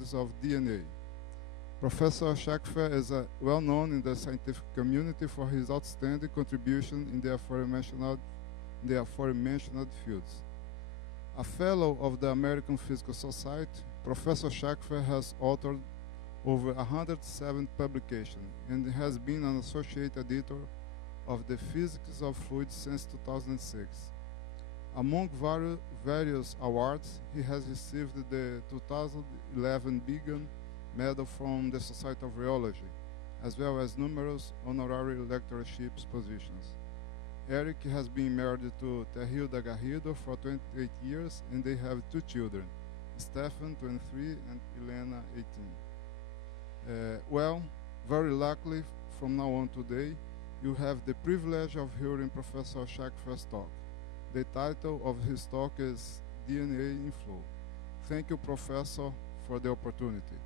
of DNA. Professor Shaqfeh is well known in the scientific community for his outstanding contribution in the aforementioned fields. A fellow of the American Physical Society, Professor Shaqfeh has authored over 107 publications and has been an associate editor of the Physics of Fluids since 2006. Among various awards, he has received the 2011 Began Medal from the Society of Rheology, as well as numerous honorary lectureship positions. Eric has been married to Terhilda Garrido for 28 years, and they have 2 children, Stefan, 23, and Elena, 18. Well, very luckily, from now on today, you have the privilege of hearing Professor Shaqfeh's talk. The title of his talk is DNA in Flow. Thank you, Professor, for the opportunity.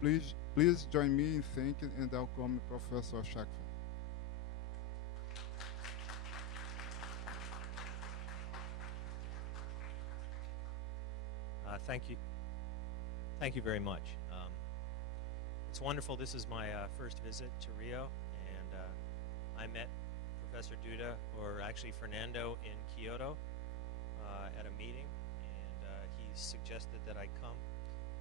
Please join me in thanking and welcoming Professor Shaqfeh. Thank you. Thank you very much. It's wonderful. This is my first visit to Rio, and I met Professor Duda, or actually Fernando, in Kyoto at a meeting, and he suggested that I come,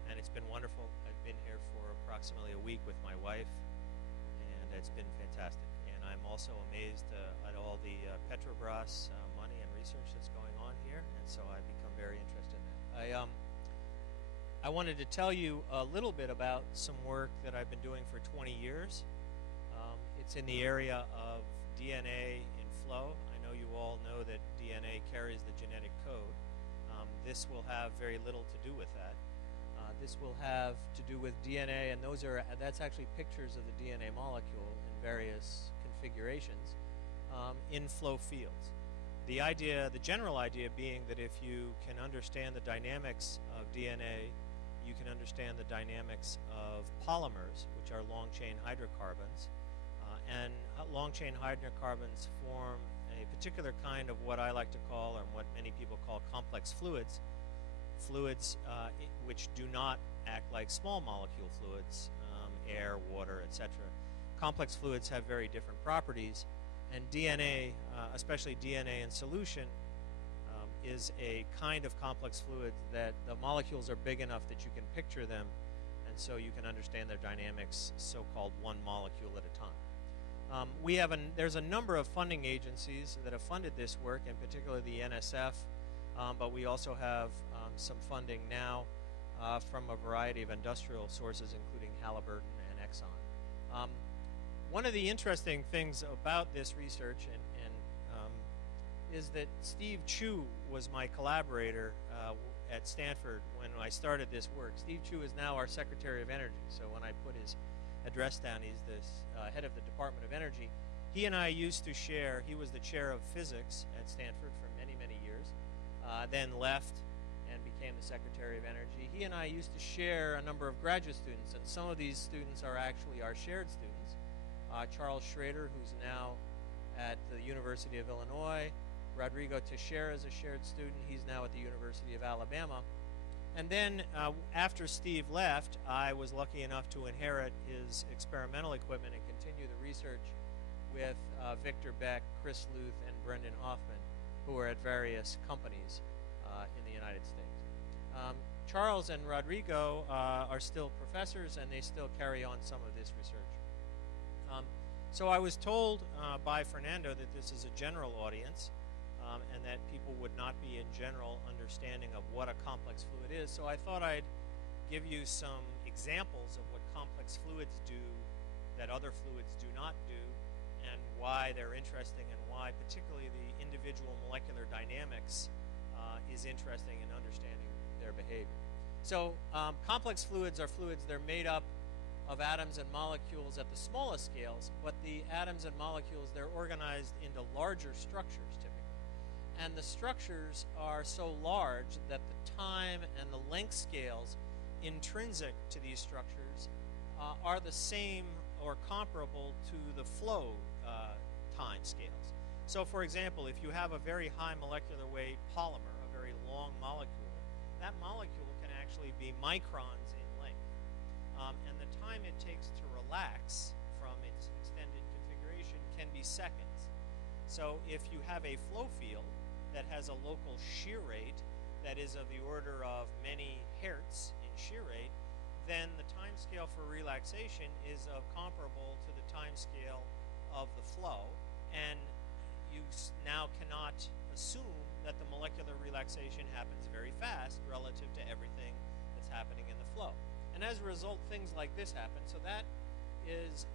and it's been wonderful. I've been here for approximately a week with my wife, and it's been fantastic. And I'm also amazed at all the Petrobras money and research that's going on here, and so I've become very interested in that. I wanted to tell you a little bit about some work that I've been doing for 20 years. It's in the area of DNA in flow. I know you all know that DNA carries the genetic code. This will have very little to do with that. This will have to do with DNA, and that's actually pictures of the DNA molecule in various configurations in flow fields. The general idea being that if you can understand the dynamics of DNA, you can understand the dynamics of polymers, which are long-chain hydrocarbons. And long-chain hydrocarbons form a particular kind of what I like to call, or what many people call, complex fluids. Fluids which do not act like small molecule fluids, air, water, etc. Complex fluids have very different properties, and DNA, especially DNA in solution, is a kind of complex fluid that the molecules are big enough that you can picture them, and so you can understand their dynamics, so-called one molecule at a time. There's a number of funding agencies that have funded this work, in particular the NSF, but we also have some funding now from a variety of industrial sources, including Halliburton and Exxon. One of the interesting things about this research is that Steve Chu was my collaborator at Stanford when I started this work. Steve Chu is now our Secretary of Energy, so when I put his address down, he's the head of the Department of Energy. He and I used to share, he was the chair of physics at Stanford for many, many years, then left and became the Secretary of Energy. He and I used to share a number of graduate students, and some of these students are actually our shared students. Charles Schrader, who's now at the University of Illinois. Rodrigo Teixeira is a shared student. He's now at the University of Alabama. And then after Steve left, I was lucky enough to inherit his experimental equipment and continue the research with Victor Beck, Chris Luth, and Brendan Hoffman, who are at various companies in the United States. Charles and Rodrigo are still professors, and they still carry on some of this research. So I was told by Fernando that this is a general audience, and that people would not be in general understanding of what a complex fluid is. So I thought I'd give you some examples of what complex fluids do that other fluids do not do, and why they're interesting, and why particularly the individual molecular dynamics is interesting in understanding their behavior. So complex fluids are fluids. They're made up of atoms and molecules at the smallest scales, but the atoms and molecules, they're organized into larger structures typically. And the structures are so large that the time and the length scales intrinsic to these structures are the same or comparable to the flow time scales. So for example, if you have a very high molecular weight polymer, a very long molecule, that molecule can actually be microns in length. and the time it takes to relax from its extended configuration can be seconds. So if you have a flow field that has a local shear rate that is of the order of many hertz in shear rate, then the time scale for relaxation is comparable to the time scale of the flow, and you now cannot assume that the molecular relaxation happens very fast relative to everything that's happening in the flow. And as a result, things like this happen. So that is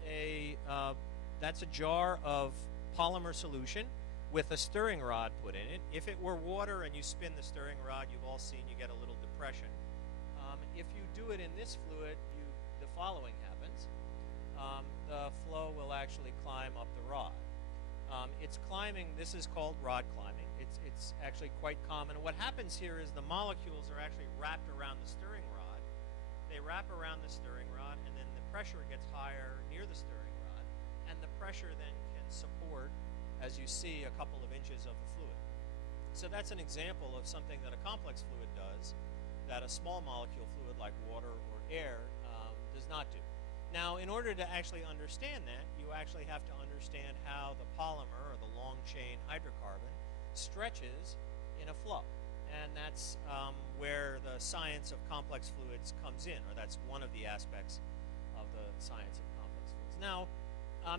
that's a jar of polymer solution with a stirring rod put in it. If it were water and you spin the stirring rod, you've all seen you get a little depression. If you do it in this fluid, the following happens. The flow will actually climb up the rod. It's climbing, this is called rod climbing. It's actually quite common. What happens here is the molecules are actually wrapped around the stirring rod. They wrap around the stirring rod, and then the pressure gets higher near the stirring rod, and the pressure then can support, as you see, a couple of inches of the fluid. So that's an example of something that a complex fluid does that a small molecule fluid like water or air does not do. Now, in order to actually understand that, you actually have to understand how the polymer or the long chain hydrocarbon stretches in a flow. And that's where the science of complex fluids comes in, or that's one of the aspects of the science of complex fluids. Now,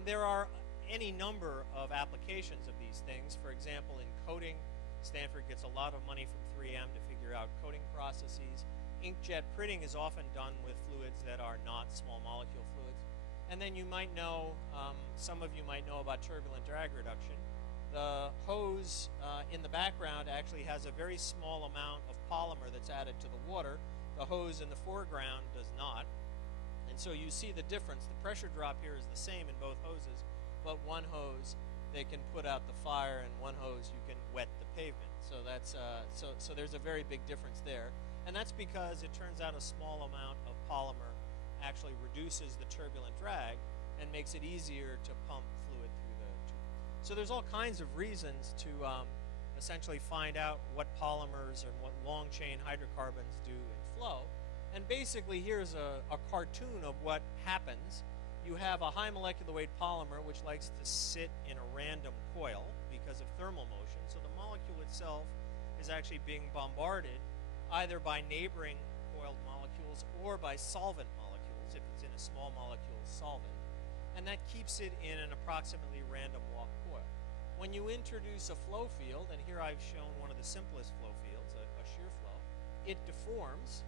there are any number of applications of these things. For example, in coating, Stanford gets a lot of money from 3M to figure out coating processes. Inkjet printing is often done with fluids that are not small molecule fluids. And then you might know, some of you might know about turbulent drag reduction. The hose in the background actually has a very small amount of polymer that's added to the water. The hose in the foreground does not. And so you see the difference. The pressure drop here is the same in both hoses, but one hose they can put out the fire, and one hose you can wet the pavement. So that's so there's a very big difference there. And that's because it turns out a small amount of polymer actually reduces the turbulent drag and makes it easier to pump fluid through the tube. So there's all kinds of reasons to essentially find out what polymers and what long chain hydrocarbons do in flow. And basically here's a cartoon of what happens. You have a high molecular weight polymer which likes to sit in a random coil because of thermal motion. So the molecule itself is actually being bombarded either by neighboring coiled molecules or by solvent molecules, if it's in a small molecule solvent. And that keeps it in an approximately random walk coil. When you introduce a flow field, and here I've shown one of the simplest flow fields, a shear flow, it deforms.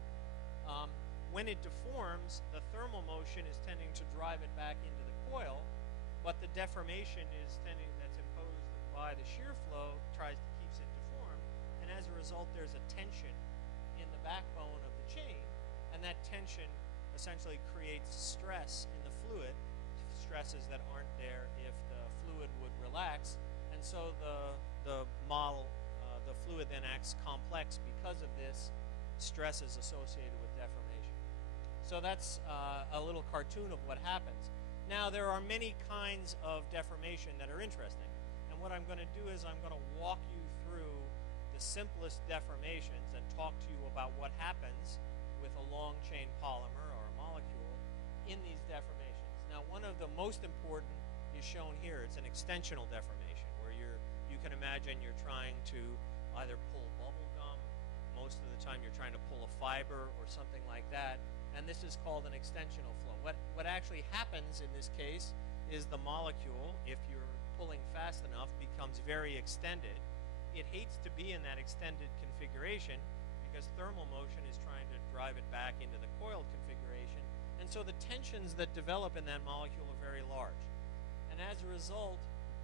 When it deforms, the thermal motion is tending to drive it back into the coil, but the deformation that's imposed by the shear flow keeps it deformed, and as a result there's a tension in the backbone of the chain, and that tension essentially creates stress in the fluid, stresses that aren't there if the fluid would relax, and so the fluid then acts complex because of this stresses associated with deformation. So that's a little cartoon of what happens. Now, there are many kinds of deformation that are interesting. And what I'm going to do is I'm going to walk you through the simplest deformations and talk to you about what happens with a long chain polymer or a molecule in these deformations. Now, one of the most important is shown here. It's an extensional deformation where you can imagine you're trying to either pull bubble gum. Most of the time you're trying to pull a fiber or something like that. And this is called an extensional flow. What actually happens in this case is the molecule, if you're pulling fast enough, becomes very extended. It hates to be in that extended configuration because thermal motion is trying to drive it back into the coiled configuration. And so the tensions that develop in that molecule are very large. And as a result,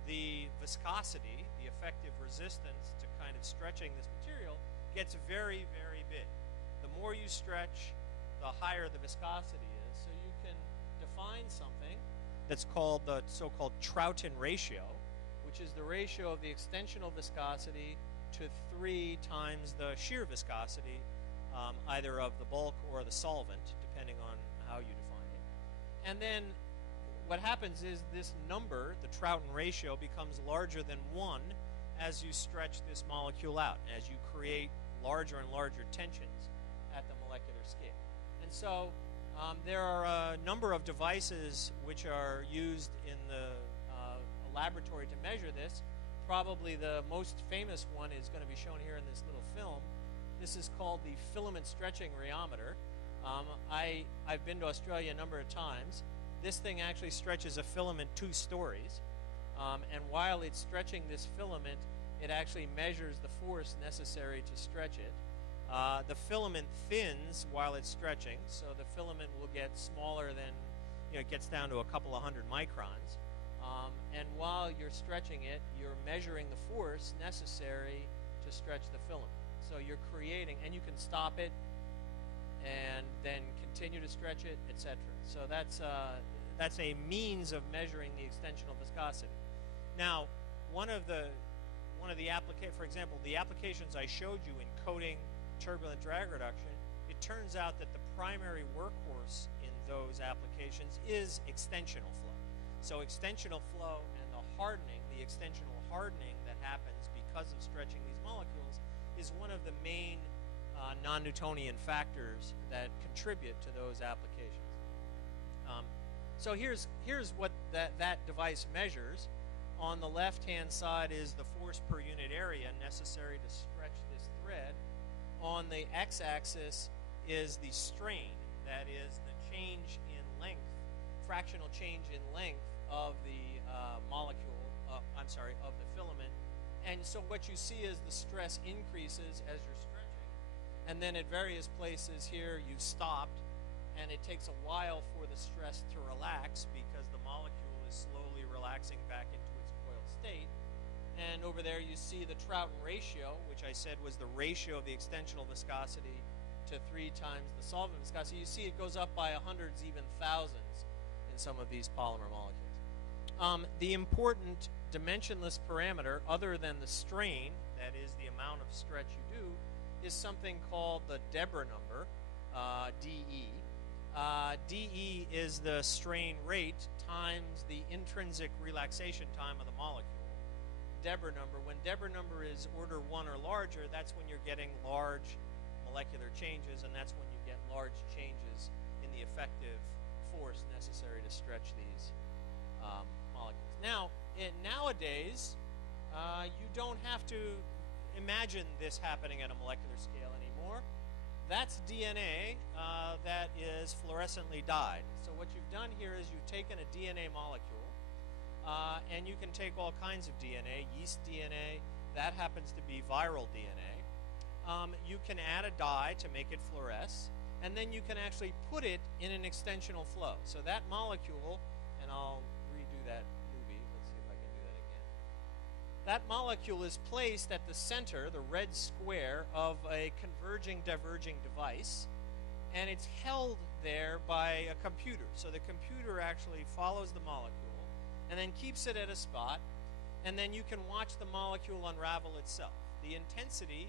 the viscosity, the effective resistance to kind of stretching this material, gets very, very big. The more you stretch, the higher the viscosity is. So you can define something that's called the so-called Troughton ratio, which is the ratio of the extensional viscosity to 3 times the shear viscosity, either of the bulk or the solvent, depending on how you define it. And then what happens is this number, the Troughton ratio, becomes larger than 1 as you stretch this molecule out, as you create larger and larger tensions at the molecular scale. And so There are a number of devices which are used in the laboratory to measure this. Probably the most famous one is going to be shown here in this little film. This is called the filament stretching rheometer. I've been to Australia a number of times. This thing actually stretches a filament 2 stories. And while it's stretching this filament, it actually measures the force necessary to stretch it. The filament thins while it's stretching, so the filament will get smaller than, it gets down to a couple of hundred microns. And while you're stretching it, you're measuring the force necessary to stretch the filament. So you're creating, and you can stop it and then continue to stretch it, etc. So that's a means of measuring the extensional viscosity. Now, one of the for example, the applications I showed you in coating turbulent drag reduction, it turns out that the primary workhorse in those applications is extensional flow. So extensional flow and the hardening, the extensional hardening that happens because of stretching these molecules is one of the main non-Newtonian factors that contribute to those applications. So here's what that device measures. On the left-hand side is the force per unit area necessary to stretch this thread. On the x-axis is the strain, that is the change in length, fractional change in length of the of the filament. And so what you see is the stress increases as you're stretching, and then at various places here you've stopped, and it takes a while for the stress to relax because the molecule is slowly relaxing back into its coiled state. And over there you see the Troughton ratio, which I said was the ratio of the extensional viscosity to 3 times the solvent viscosity. You see it goes up by hundreds, even thousands in some of these polymer molecules. The important dimensionless parameter, other than the strain, that is the amount of stretch you do, is something called the Deborah number, dE. dE is the strain rate times the intrinsic relaxation time of the molecule. Deborah number, when Deborah number is order 1 or larger, that's when you're getting large molecular changes, and that's when you get large changes in the effective force necessary to stretch these molecules. Now, nowadays, you don't have to imagine this happening at a molecular scale anymore. That's DNA that is fluorescently dyed. So what you've done here is you've taken a DNA molecule, and you can take all kinds of DNA, yeast DNA, that happens to be viral DNA. You can add a dye to make it fluoresce, and then you can actually put it in an extensional flow. So that molecule, and I'll redo that movie, let's see if I can do that again. That molecule is placed at the center, the red square, of a converging diverging device, and it's held there by a computer. So the computer actually follows the molecule and then keeps it at a spot, and then you can watch the molecule unravel itself. The intensity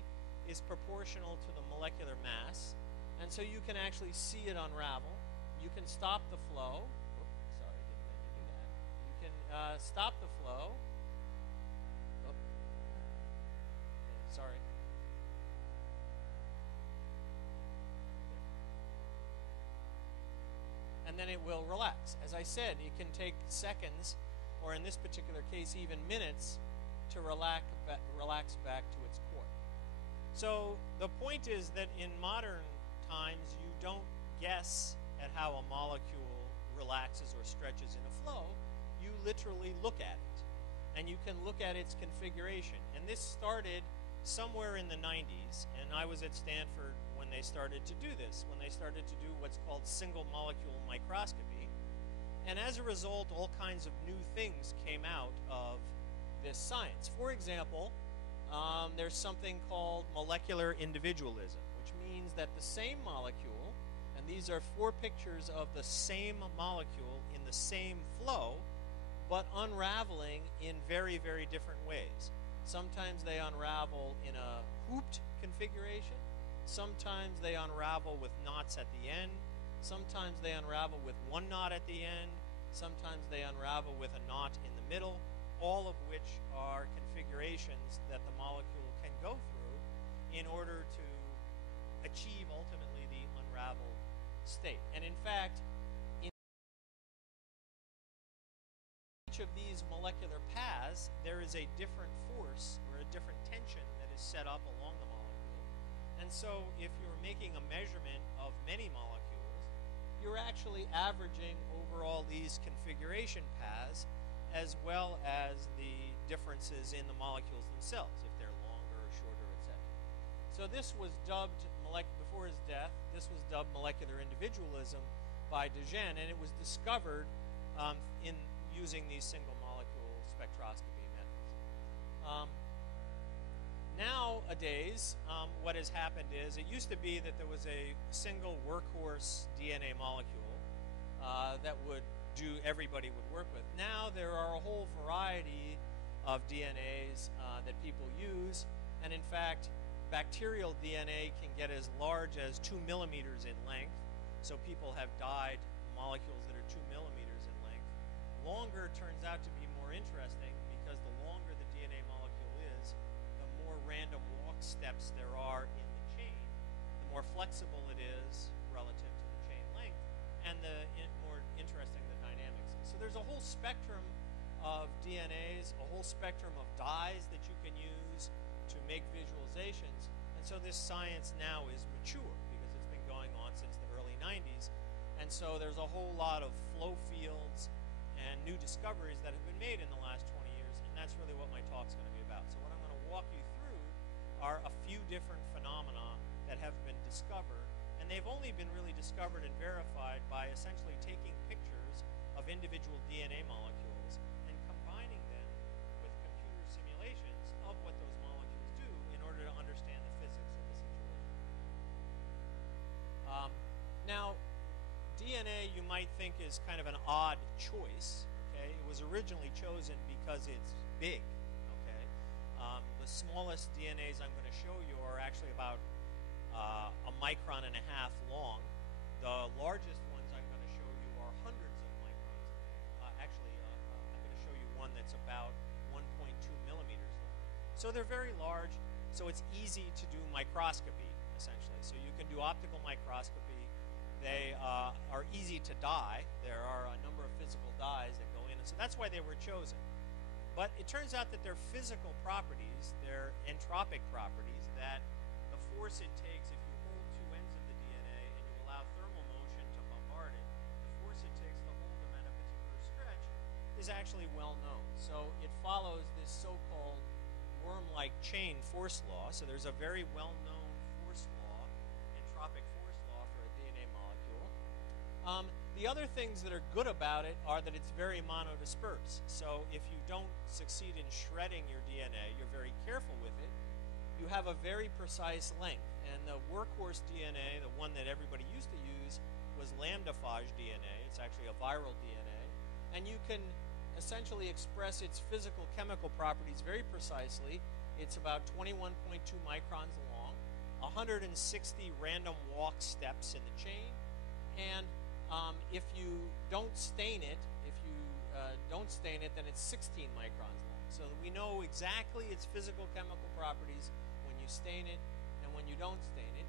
is proportional to the molecular mass, and so you can actually see it unravel. You can stop the flow. Oops, sorry, didn't mean to do that. You can stop the flow. Oh. Sorry. And then it will relax. As I said, it can take seconds, or in this particular case, even minutes, to relax back to its core. So the point is that in modern times, you don't guess at how a molecule relaxes or stretches in a flow. You literally look at it, and you can look at its configuration. And this started somewhere in the 90s, and I was at Stanford when they started to do this, when they started to do what's called single molecule microscopy. And as a result, all kinds of new things came out of this science. For example, there's something called molecular individualism, which means that the same molecule, and these are 4 pictures of the same molecule in the same flow, but unraveling in very, very different ways. Sometimes they unravel in a hooped configuration. Sometimes they unravel with knots at the end. Sometimes they unravel with 1 knot at the end. Sometimes they unravel with a knot in the middle, all of which are configurations that the molecule can go through in order to achieve ultimately the unraveled state. And in fact, in each of these molecular paths, there is a different force or a different tension that is set up along the molecule. And so if you're making a measurement of many molecules, you're actually averaging over all these configuration paths as well as the differences in the molecules themselves, if they're longer or shorter, etc. So this was dubbed, before his death, this was dubbed molecular individualism by de Gennes, and it was discovered in using these single molecule spectroscopy methods. Nowadays, what has happened is, it used to be that there was a single workhorse DNA molecule that everybody would work with. Now there are a whole variety of DNAs that people use, and in fact, bacterial DNA can get as large as 2 millimeters in length. So people have dyed molecules that are 2 millimeters in length. Longer turns out to be more interesting because the longer the DNA molecule is, the more random walk steps there are in the chain, the more flexible it is relative to the chain length, and the more interesting the dynamics is. So there's a whole spectrum of DNAs, a whole spectrum of dyes that you can use to make visualizations. And so this science now is mature because it's been going on since the early 90s. And so there's a whole lot of flow fields and new discoveries that have been made in the last 20 years, and that's really what my talk's going to be about. So what I'm going to walk you through are a few different phenomena that have been discovered, and they've only been really discovered and verified by essentially taking pictures of individual DNA molecules and combining them with computer simulations of what those molecules do in order to understand the physics of the situation. Now, DNA you might think is kind of an odd choice. Okay, it was originally chosen because it's big. Okay, the smallest DNAs I'm going to show you are actually about 1.5 microns long. The largest ones I'm going to show you are hundreds of microns. Actually, I'm going to show you one that's about 1.2 millimeters long. So they're very large. So it's easy to do microscopy essentially. So you can do optical microscopy. They are easy to dye. There are a number of physical dyes that go in, and so that's why they were chosen. But it turns out that their physical properties, their entropic properties, that the force it takes if you hold two ends of the DNA and you allow thermal motion to bombard it, the force it takes to hold them at a particular stretch is actually well known. So it follows this so-called worm-like chain force law. So there's a very well-known force law, entropic force law for a DNA molecule. The other things that are good about it are that it's very monodisperse. So if you don't succeed in shredding your DNA, you're very careful with it, you have a very precise length. And the workhorse DNA, the one that everybody used to use, was lambda-phage DNA. It's actually a viral DNA. And you can essentially express its physical chemical properties very precisely. It's about 21.2 microns long, 160 random walk steps in the chain, and if you don't stain it, then it's 16 microns long. So we know exactly its physical chemical properties when you stain it and when you don't stain it.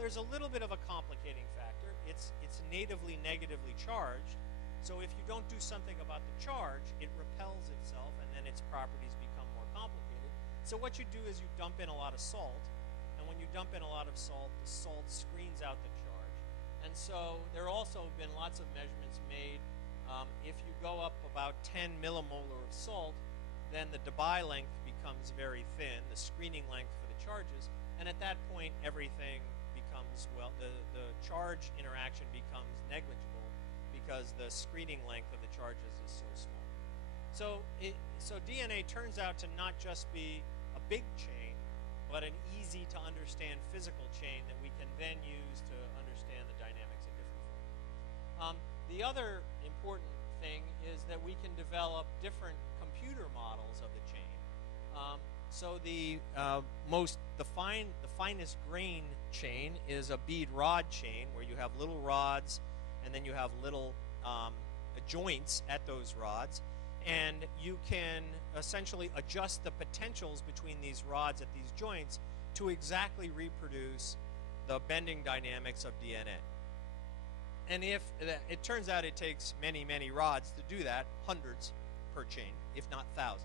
There's a little bit of a complicating factor. It's natively negatively charged. So if you don't do something about the charge, it repels itself, and then its properties become more complicated. So what you do is you dump in a lot of salt, and when you dump in a lot of salt, the salt screens out the charge. And so there also have been lots of measurements made. If you go up about 10 millimolar of salt, then the Debye length becomes very thin, the screening length for the charges, and at that point everything becomes, well, the charge interaction becomes negligible because the screening length of the charges is so small. So DNA turns out to not just be a big chain, but an easy to understand physical chain that we can then use to understand the dynamics of different forms. The other important thing is that we can develop different computer models of the chain. So the finest grain chain is a bead rod chain where you have little rods and then you have little joints at those rods, and you can essentially adjust the potentials between these rods at these joints to exactly reproduce the bending dynamics of DNA. And if it turns out it takes many, many rods to do that, hundreds per chain, if not thousands.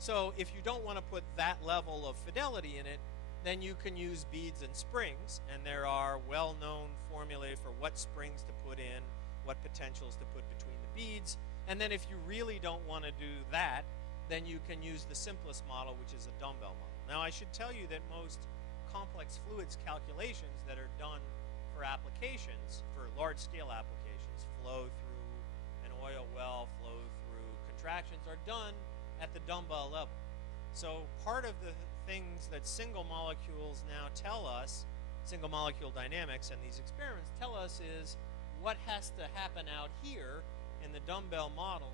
So if you don't want to put that level of fidelity in it, then you can use beads and springs, and there are well-known formulae for what springs to put in, what potentials to put between the beads. And then if you really don't want to do that, then you can use the simplest model, which is a dumbbell model. Now, I should tell you that most complex fluids calculations that are done for applications, for large-scale applications, flow through an oil well, flow through contractions, are done at the dumbbell level. So part of the things that single molecules now tell us, single molecule dynamics and these experiments tell us, is what has to happen out here in the dumbbell model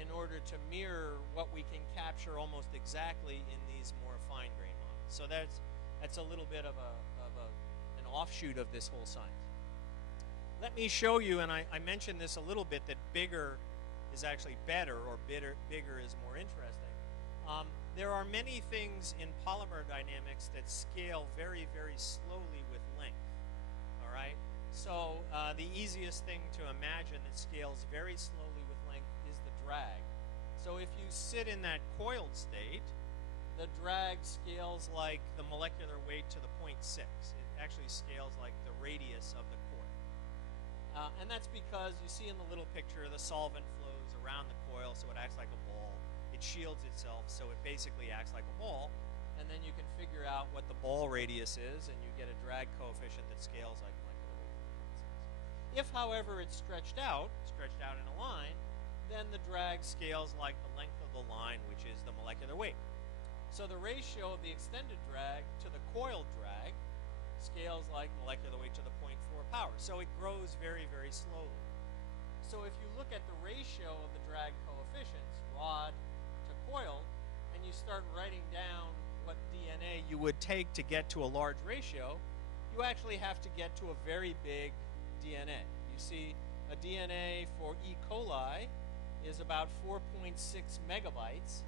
in order to mirror what we can capture almost exactly in these more fine-grained models. So that's a little bit of an offshoot of this whole science. Let me show you, and I mentioned this a little bit, that bigger is actually better, or bigger is more interesting. There are many things in polymer dynamics that scale very, very slowly with length. All right? So the easiest thing to imagine that scales very slowly with length is the drag. So if you sit in that coiled state, the drag scales like the molecular weight to the 0.6. It actually scales like the radius of the coil. And that's because you see in the little picture the solvent flows around the coil, so it acts like a ball. It shields itself, so it basically acts like a ball. And then you can figure out what the ball radius is, and you get a drag coefficient that scales like molecular weight to the 0.6. If, however, it's stretched out in a line, then the drag scales like the length of the line, which is the molecular weight. So the ratio of the extended drag to the coiled drag scales like molecular weight to the 0.4 power. So it grows very, very slowly. So if you look at the ratio of the drag coefficients, rod to coil, and you start writing down what DNA you would take to get to a large ratio, you actually have to get to a very big DNA. You see, a DNA for E. coli is about 4.6 megabytes,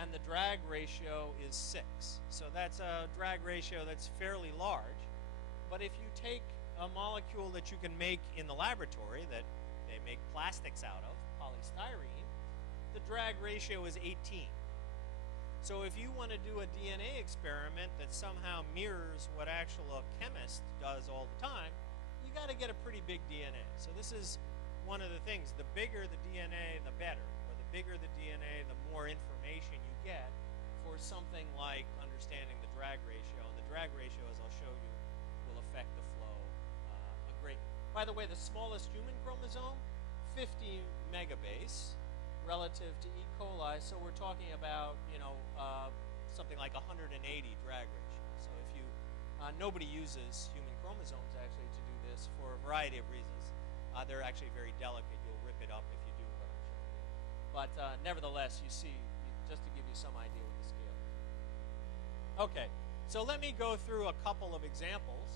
and the drag ratio is 6. So that's a drag ratio that's fairly large. But if you take a molecule that you can make in the laboratory that they make plastics out of, polystyrene, the drag ratio is 18. So if you want to do a DNA experiment that somehow mirrors what a chemist does all the time, you got to get a pretty big DNA. So this is one of the things. The bigger the DNA, the better. Or the bigger the DNA, the more information you get for something like understanding the drag ratio. And the drag ratio, as I'll show you, will affect the flow a great deal. By the way, the smallest human chromosome, 50 megabase relative to E. coli. So we're talking about, something like 180 drag ratio. So if you, nobody uses human chromosomes actually to do this for a variety of reasons. They're actually very delicate. You'll rip it up if you do what I'm showing you. But nevertheless, you see, just to give you some idea what the scale is. Okay, so let me go through a couple of examples.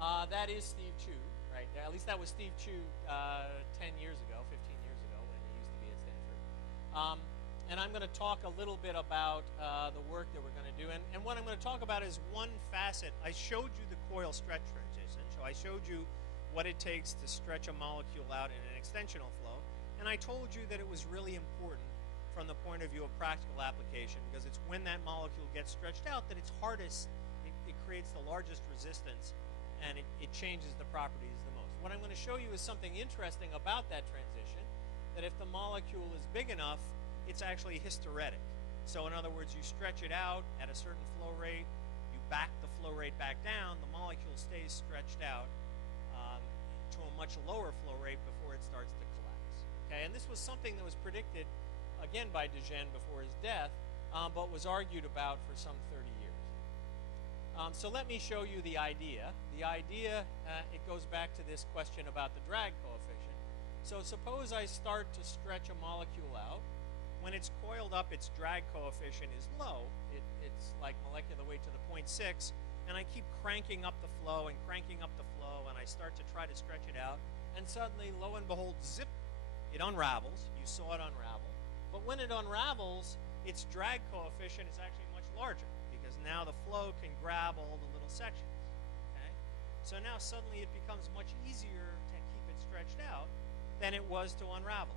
That is Steve Chu, right? At least that was Steve Chu 10 years ago, 15 years ago, when he used to be at Stanford. And I'm going to talk a little bit about the work that we're going to do. And what I'm going to talk about is one facet. I showed you the coil stretch transition. So I showed you what it takes to stretch a molecule out in an extensional flow. And I told you that it was really important from the point of view of practical application, because it's when that molecule gets stretched out that it's hardest, it creates the largest resistance, and it changes the properties the most. What I'm going to show you is something interesting about that transition, that if the molecule is big enough, it's actually hysteretic. So in other words, you stretch it out at a certain flow rate, you back the flow rate back down, the molecule stays stretched out to a much lower flow rate before it starts to collapse. Okay, and this was something that was predicted, again, by de Gennes before his death, but was argued about for some 30 years. So let me show you the idea. The idea, it goes back to this question about the drag coefficient. So suppose I start to stretch a molecule out. When it's coiled up, its drag coefficient is low. It's like molecular weight to the 0.6, and I keep cranking up the flow and cranking up the flow, and I start to try to stretch it out, and suddenly, lo and behold, zip, it unravels. You saw it unravel. But when it unravels, its drag coefficient is actually much larger, because now the flow can grab all the little sections. Okay? So now suddenly it becomes much easier to keep it stretched than it was to unravel.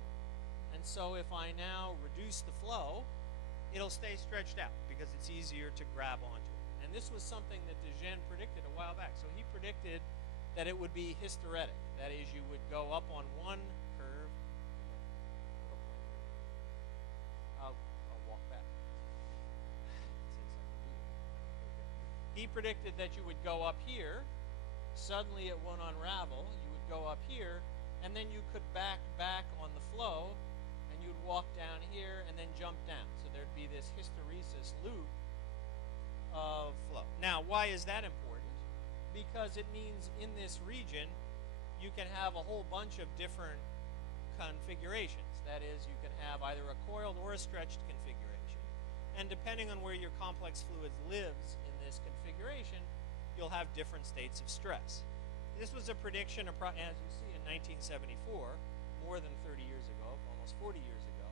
And so if I now reduce the flow, it'll stay stretched out because it's easier to grab onto it. And this was something that de Gennes predicted a while back. So he predicted that it would be hysteretic. That is, you would go up on one curve. I'll walk back. He predicted that you would go up here. Suddenly it won't unravel. You would go up here, and then you could back on the flow, and you'd walk down here and then jump down. So there'd be this hysteresis loop of flow. Now, why is that important? Because it means in this region, you can have a whole bunch of different configurations. That is, you can have either a coiled or a stretched configuration. And depending on where your complex fluid lives in this configuration, you'll have different states of stress. This was a prediction, as you see, in 1974, more than 30 years ago, almost 40 years ago.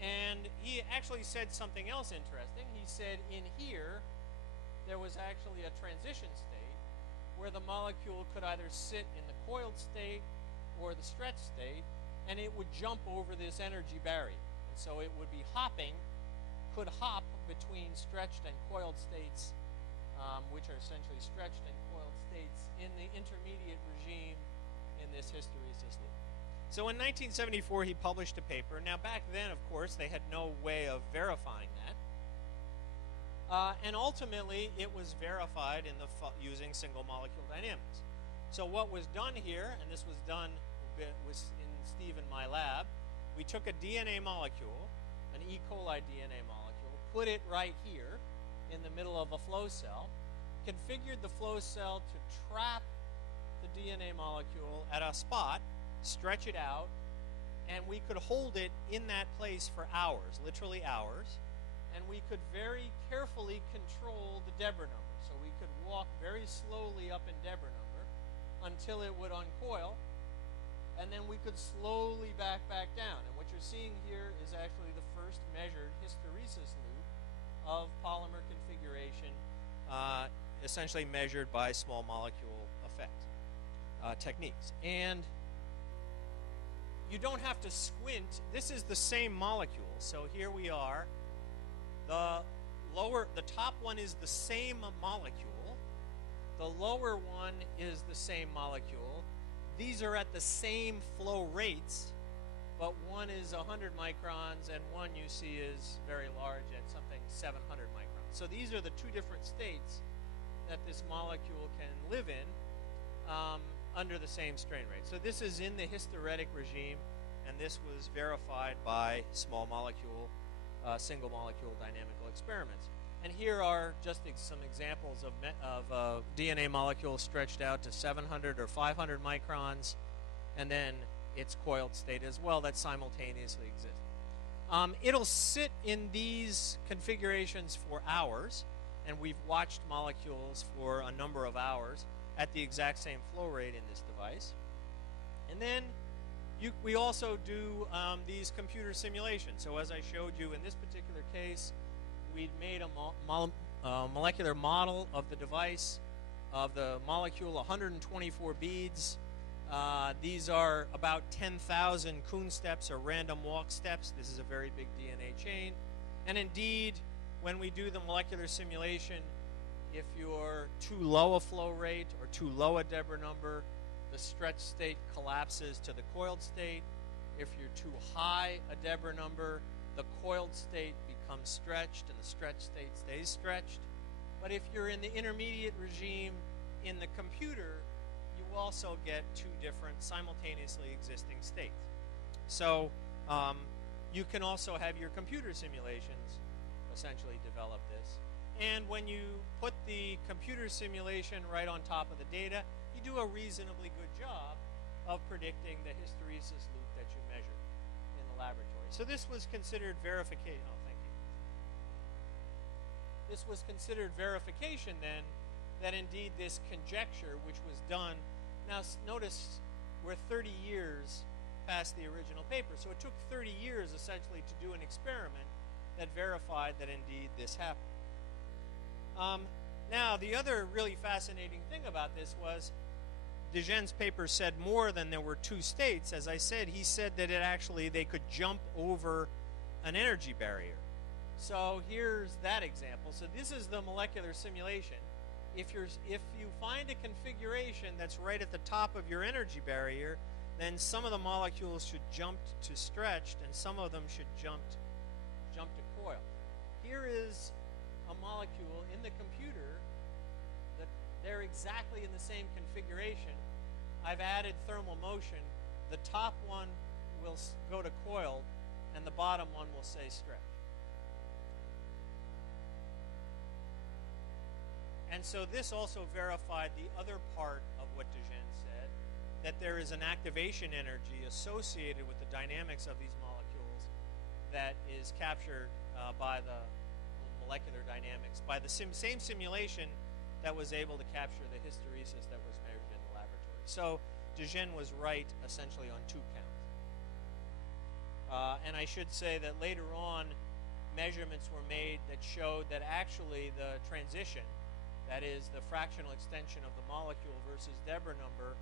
And he actually said something else interesting. He said in here, there was actually a transition state where the molecule could either sit in the coiled state or the stretched state, and it would jump over this energy barrier. And so it would be hopping, could hop between stretched and coiled states, which are essentially stretched and coiled states in the intermediate regime in this hysteresis loop. So in 1974, he published a paper. Now, back then, of course, they had no way of verifying that. And ultimately, it was verified using single molecule dynamics. So what was done here, and this was done in Steve and my lab, we took a DNA molecule, an E. coli DNA molecule, put it right here in the middle of a flow cell, configured the flow cell to trap the DNA molecule at a spot, stretch it out, and we could hold it in that place for hours, literally hours, and we could very carefully control the Deborah number. So we could walk very slowly up in Deborah number until it would uncoil, and then we could slowly back down. And what you're seeing here is actually the first measured hysteresis loop of polymer configuration, essentially measured by small molecule effect techniques. And you don't have to squint. This is the same molecule. So here we are. The top one is the same molecule. The lower one is the same molecule. These are at the same flow rates, but one is 100 microns and one you see is very large at something 700 microns. So these are the two different states that this molecule can live in under the same strain rate. So this is in the hysteretic regime, and this was verified by small molecule, single molecule dynamical experiments. And here are just some examples of DNA molecules stretched out to 700 or 500 microns, and then its coiled state as well that simultaneously exists. It'll sit in these configurations for hours, and we've watched molecules for a number of hours at the exact same flow rate in this device. And then we also do these computer simulations. So as I showed you in this particular case, we'd made a molecular model of the device, of the molecule, 124 beads. These are about 10,000 Kuhn steps or random walk steps. This is a very big DNA chain. And indeed, when we do the molecular simulation, if you're too low a flow rate or too low a Deborah number, the stretched state collapses to the coiled state. If you're too high a Deborah number, the coiled state becomes stretched and the stretched state stays stretched. But if you're in the intermediate regime in the computer, you also get two different simultaneously existing states. So you can also have your computer simulations essentially develop this. And when you put the computer simulation right on top of the data, you do a reasonably good job of predicting the hysteresis loop that you measured in the laboratory. So this was considered verification. Oh, thank you. This was considered verification then that indeed this conjecture, which was done, now notice we're 30 years past the original paper. So it took 30 years essentially to do an experiment that verified that indeed this happened. Now, the other really fascinating thing about this was De Genne's paper said more than there were two states. As I said, he said that they could jump over an energy barrier. So here's that example. So this is the molecular simulation. If you find a configuration that's right at the top of your energy barrier, then some of the molecules should jump to stretched, and some of them should jump to coiled. Here is a molecule in the computer that they're exactly in the same configuration. I've added thermal motion. The top one will go to coiled, and the bottom one will say stretched. And so this also verified the other part of what De Genne said, that there is an activation energy associated with the dynamics of these molecules that is captured by the molecular dynamics, by the same simulation that was able to capture the hysteresis that was measured in the laboratory. So De Genne was right essentially on two counts. And I should say that later on, measurements were made that showed that actually the transition, that is the fractional extension of the molecule versus Deborah number,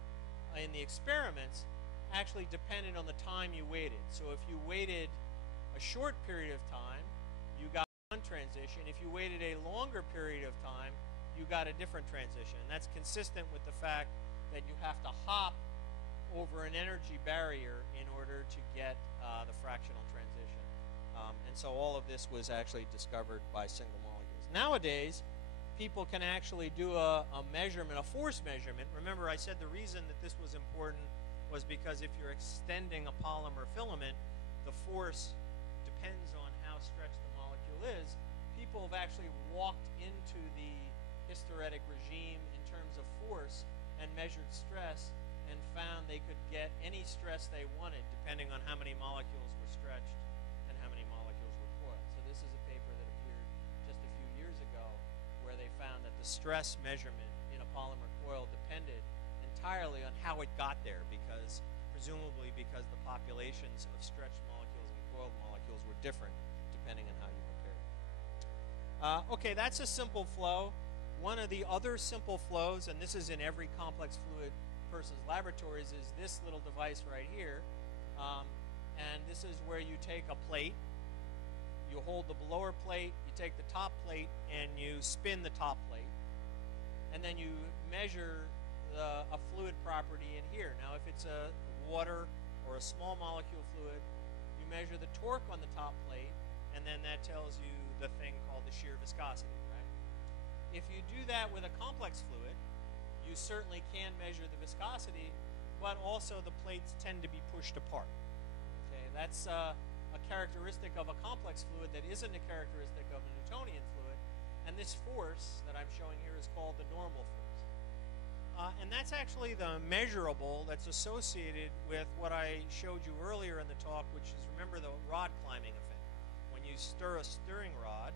in the experiments actually depended on the time you waited. So if you waited a short period of time, you got one transition. If you waited a longer period of time, you got a different transition. And that's consistent with the fact that you have to hop over an energy barrier in order to get the fractional transition. And so all of this was actually discovered by single molecules. Nowadays, people can actually do a measurement, a force measurement. Remember, I said the reason that this was important was because if you're extending a polymer filament, the force depends on how stretched the molecule is. People have actually walked into the hysteretic regime in terms of force and measured stress and found they could get any stress they wanted depending on how many molecules were stretched and how many molecules were coiled. So this is a paper that appeared just a few years ago where they found that the stress measurement in a polymer coil depended entirely on how it got there, because presumably because the populations of stretched molecules and coiled molecules were different depending on how you prepared it. Okay, that's a simple flow. One of the other simple flows, and this is in every complex fluid person's laboratories, is this little device right here. And this is where you take a plate, you hold the lower plate, you take the top plate, and you spin the top plate. And then you measure a fluid property in here. Now, if it's a water or a small molecule fluid, you measure the torque on the top plate, and then that tells you the thing called the shear viscosity, right? If you do that with a complex fluid, you certainly can measure the viscosity, but also the plates tend to be pushed apart. Okay, that's a characteristic of a complex fluid that isn't a characteristic of a Newtonian fluid, and this force that I'm showing here is called the normal force. And that's actually the measurable that's associated with what I showed you earlier in the talk, which is, remember, the rod climbing effect. When you stir a stirring rod,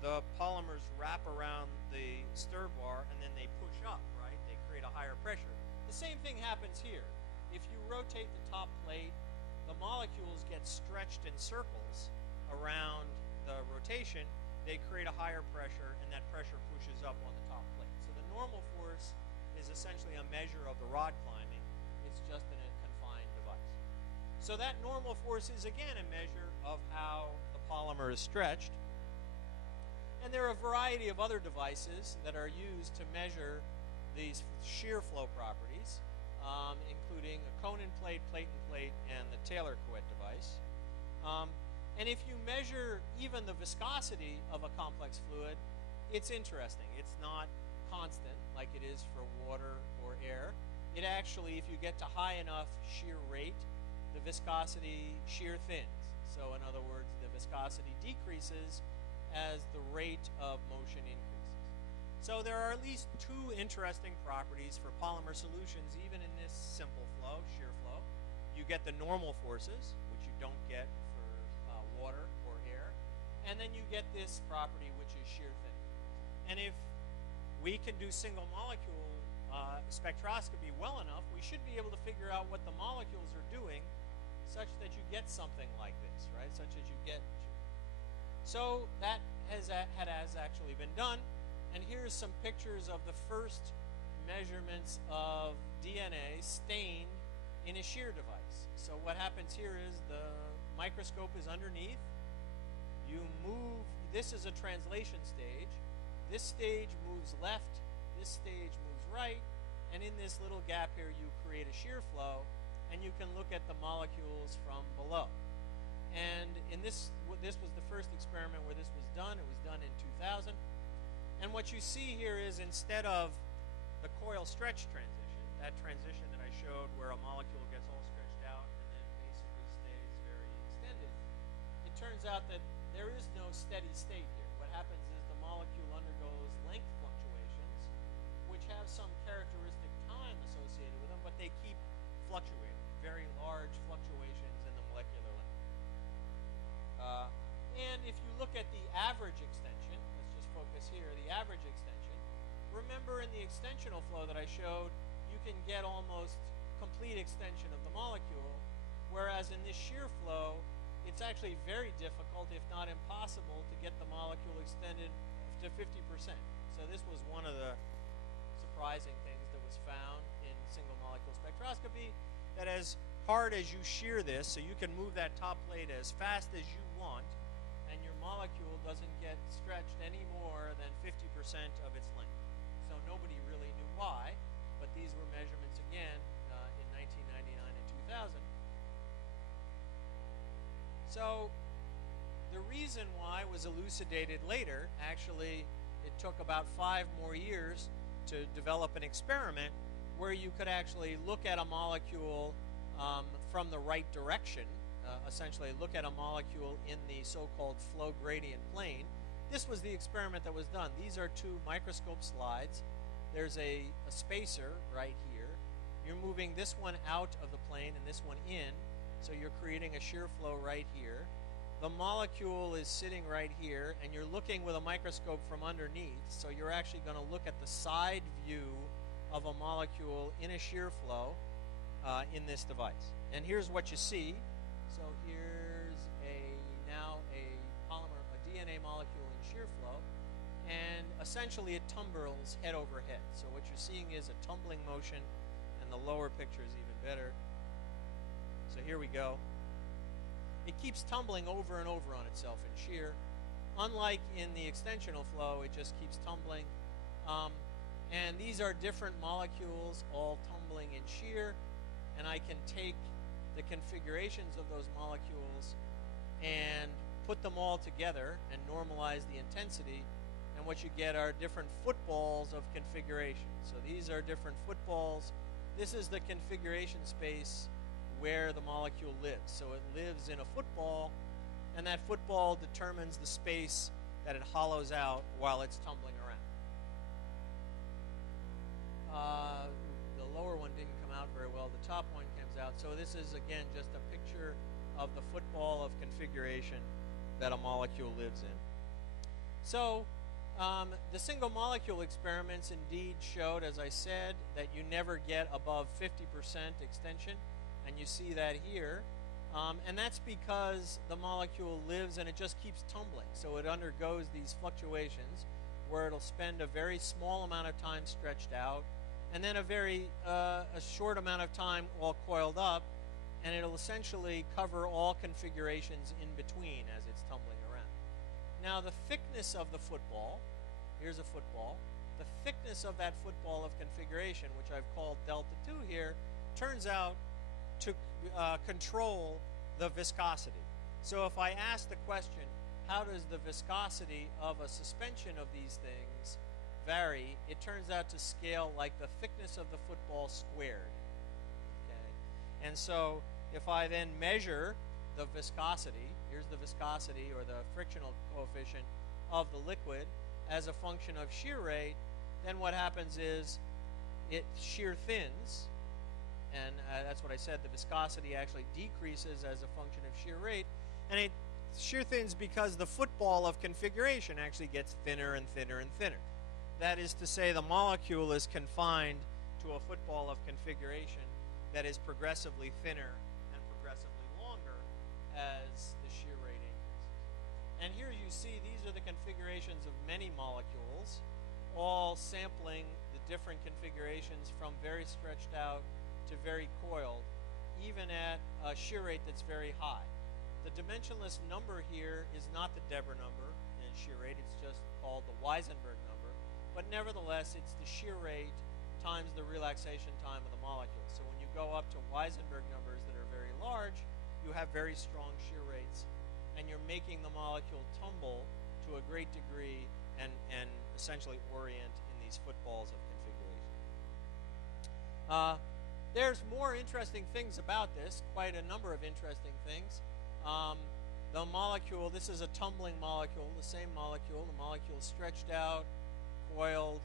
the polymers wrap around the stir bar and then they push up, right? They create a higher pressure. The same thing happens here. If you rotate the top plate, the molecules get stretched in circles around the rotation. They create a higher pressure, and that pressure pushes up on the top plate. So the normal force is essentially a measure of the rod climbing. It's just in a confined device. So that normal force is, again, a measure of how the polymer is stretched. And there are a variety of other devices that are used to measure these shear flow properties, including a Conan plate, Platen plate, and the Taylor-Couette device. And if you measure even the viscosity of a complex fluid, it's interesting. It's not constant like it is for water or air. It actually, if you get to high enough shear rate, the viscosity shear thins. So in other words, the viscosity decreases as the rate of motion increases. So there are at least two interesting properties for polymer solutions, even in this simple flow, shear flow. You get the normal forces, which you don't get for water or air, and then you get this property, which is shear thinning. And if we can do single molecule spectroscopy well enough, we should be able to figure out what the molecules are doing such that you get something like this, right? Such as you get. So that has actually been done. And here's some pictures of the first measurements of DNA stained in a shear device. So what happens here is the microscope is underneath. You move, this is a translation stage. This stage moves left, this stage moves right, and in this little gap here you create a shear flow, and you can look at the molecules from below. And in this was the first experiment where this was done. It was done in 2000. And what you see here is, instead of the coil stretch transition, that transition that I showed where a molecule gets all stretched out and then basically stays very extended, it turns out that there is no steady state here. What happens is the molecule undergoes length fluctuations, which have some characteristic time associated with them, but they keep fluctuating, very large fluctuations in the molecular length. And if you look at the average extension, let's just focus here, the average extension, remember in the extensional flow that I showed, you can get almost complete extension of the molecule, whereas in this shear flow, it's actually very difficult, if not impossible, to get the molecule extended to 50%. So this was one of the surprising things that was found in single molecule spectroscopy, that as hard as you shear this, so you can move that top plate as fast as you want, and your molecule doesn't get stretched any more than 50% of its length. So nobody really knew why, but these were measurements again in 1999 and 2000. So the reason why was elucidated later. Actually, it took about 5 more years to develop an experiment where you could actually look at a molecule from the right direction, essentially look at a molecule in the so-called flow gradient plane. This was the experiment that was done. These are 2 microscope slides. There's a spacer right here. You're moving this one out of the plane and this one in, so you're creating a shear flow right here. The molecule is sitting right here, and you're looking with a microscope from underneath, so you're actually going to look at the side view of a molecule in a shear flow in this device. And here's what you see. So here's now a polymer, a DNA molecule in shear flow, and essentially it tumbles head over head. So what you're seeing is a tumbling motion, and the lower picture is even better. So here we go. It keeps tumbling over and over on itself in shear. Unlike in the extensional flow, it just keeps tumbling. And these are different molecules all tumbling in shear, and I can take the configurations of those molecules and put them all together and normalize the intensity, and what you get are different footballs of configuration. So these are different footballs. This is the configuration space where the molecule lives. So it lives in a football, and that football determines the space that it hollows out while it's tumbling around. The lower one didn't come out very well. The top one comes out. So this is, again, just a picture of the football of configuration that a molecule lives in. So the single molecule experiments indeed showed, as I said, that you never get above 50% extension, and you see that here. And that's because the molecule lives and it just keeps tumbling. So it undergoes these fluctuations where it'll spend a very small amount of time stretched out, and then a short amount of time all coiled up, and it'll essentially cover all configurations in between as it's tumbling around. Now the thickness of the football, here's a football, the thickness of that football of configuration, which I've called delta 2 here, turns out to control the viscosity. So if I ask the question, how does the viscosity of a suspension of these things vary, it turns out to scale like the thickness of the football squared. Okay? And so if I then measure the viscosity, here's the viscosity or the frictional coefficient of the liquid as a function of shear rate, then what happens is it shear thins, and that's what I said, the viscosity actually decreases as a function of shear rate, and it shear thins because the football of configuration actually gets thinner and thinner and thinner. That is to say, the molecule is confined to a football of configuration that is progressively thinner and progressively longer as the shear rate increases. And here you see these are the configurations of many molecules, all sampling the different configurations from very stretched out to very coiled, even at a shear rate that's very high. The dimensionless number here is not the Deborah number in shear rate, it's just called the Weisenberg number, but nevertheless it's the shear rate times the relaxation time of the molecule. So when you go up to Weisenberg numbers that are very large, you have very strong shear rates, and you're making the molecule tumble to a great degree and essentially orient in these footballs of configuration. There's more interesting things about this, quite a number of interesting things. The molecule, this is a tumbling molecule, the same molecule. The molecule stretched out, coiled,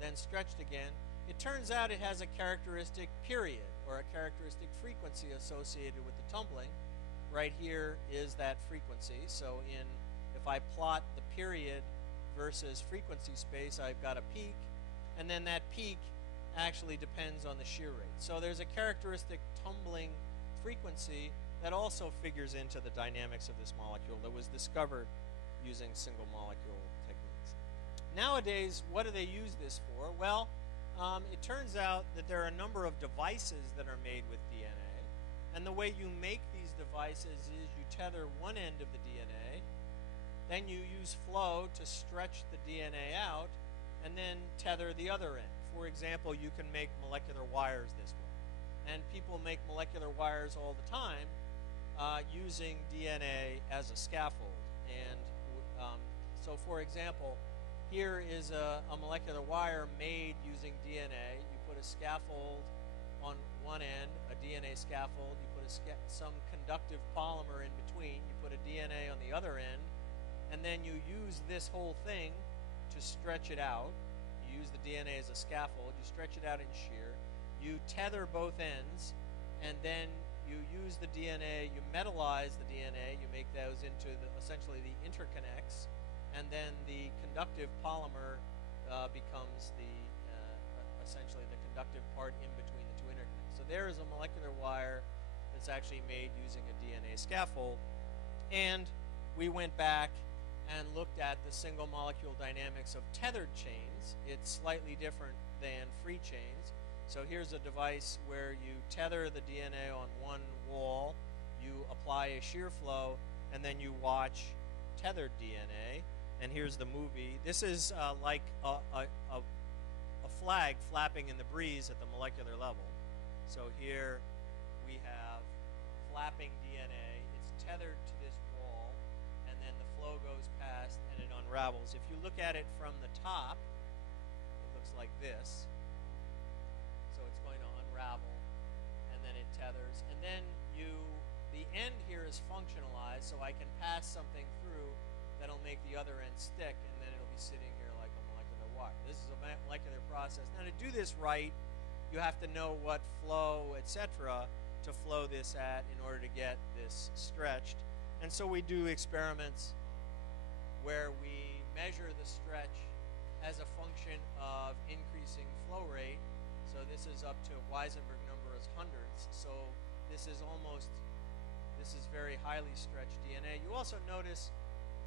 then stretched again. It turns out it has a characteristic period or a characteristic frequency associated with the tumbling. Right here is that frequency. So if I plot the period versus frequency space, I've got a peak, and then that peak actually depends on the shear rate. So there's a characteristic tumbling frequency that also figures into the dynamics of this molecule that was discovered using single molecule techniques. Nowadays, what do they use this for? Well, it turns out that there are a number of devices that are made with DNA, and the way you make these devices is you tether one end of the DNA, then you use flow to stretch the DNA out, and then tether the other end. For example, you can make molecular wires this way. And people make molecular wires all the time using DNA as a scaffold. And so, for example, here is a molecular wire made using DNA. You put a scaffold on one end, a DNA scaffold. You put some conductive polymer in between. You put a DNA on the other end. And then you use this whole thing to stretch it out. You use the DNA as a scaffold. You stretch it out in shear. You tether both ends, and then you use the DNA. You metallize the DNA. You make those into essentially the interconnects, and then the conductive polymer becomes essentially the conductive part in between the two interconnects. So there is a molecular wire that's actually made using a DNA scaffold, and we went back and looked at the single molecule dynamics of tethered chains. It's slightly different than free chains. So here's a device where you tether the DNA on one wall, you apply a shear flow, and then you watch tethered DNA. And here's the movie. This is like a flag flapping in the breeze at the molecular level. So here we have flapping DNA. It's tethered to this wall, and then the flow goes past and it unravels. If you look at it from the top, it looks like this. So it's going to unravel, and then it tethers. And then the end here is functionalized, so I can pass something through that'll make the other end stick, and then it'll be sitting here like a molecular wire. This is a molecular process. Now, to do this right, you have to know what flow, etc., to flow this at in order to get this stretched. And so we do experiments where we measure the stretch as a function of increasing flow rate. So this is up to Weisenberg number as hundreds. So this is very highly stretched DNA. You also notice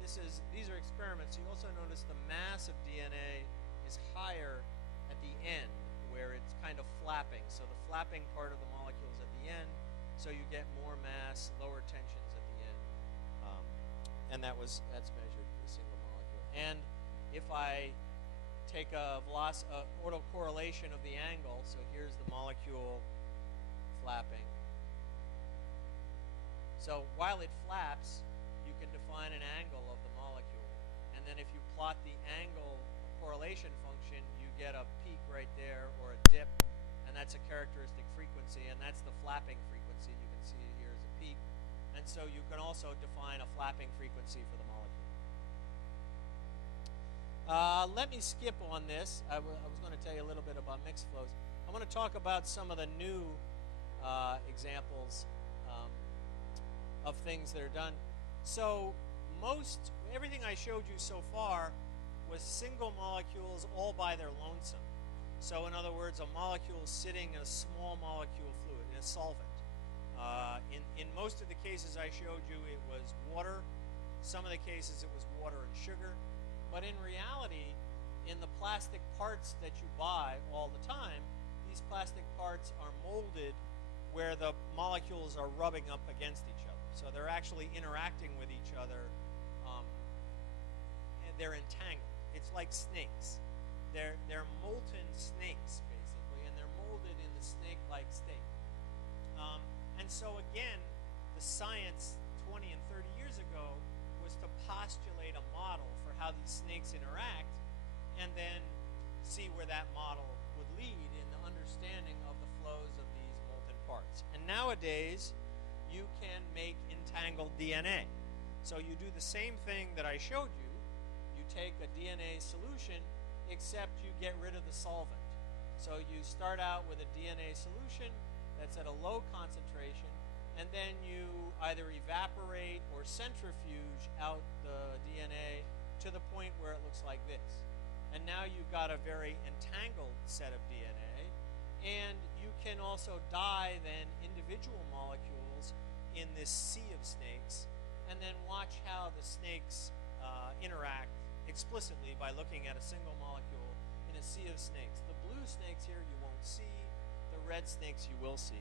these are experiments. You also notice the mass of DNA is higher at the end, where it's kind of flapping. So the flapping part of the molecule is at the end, so you get more mass, lower tensions at the end. And that's measured for a single molecule. And if I take a autocorrelation of the angle, so here's the molecule flapping. So while it flaps, you can define an angle of the molecule. And then if you plot the angle correlation function, you get a peak right there, or a dip, and that's a characteristic frequency, and that's the flapping frequency. You can see it here as a peak. And so you can also define a flapping frequency for the molecule. Let me skip on this. I was going to tell you a little bit about mixed flows. I want to talk about some of the new examples of things that are done. So everything I showed you so far was single molecules all by their lonesome. So in other words, a molecule sitting in a small molecule fluid, in a solvent. In most of the cases I showed you, it was water. Some of the cases it was water and sugar. But in reality, in the plastic parts that you buy all the time, these plastic parts are molded where the molecules are rubbing up against each other. So they're actually interacting with each other, and they're entangled. It's like snakes. They're molten snakes, basically, and they're molded in the snake-like state. And so again, the science 20 and 30 years ago was to postulate a model for how these snakes interact and then see where that model would lead in the understanding of the flows of these molten parts. And nowadays, you can make entangled DNA. So you do the same thing that I showed you. You take a DNA solution, except you get rid of the solvent. So you start out with a DNA solution that's at a low concentration, and then you either evaporate or centrifuge out the DNA to the point where it looks like this. And now you've got a very entangled set of DNA, and you can also dye then individual molecules in this sea of snakes, and then watch how the snakes interact explicitly by looking at a single molecule in a sea of snakes. The blue snakes here you won't see, the red snakes you will see.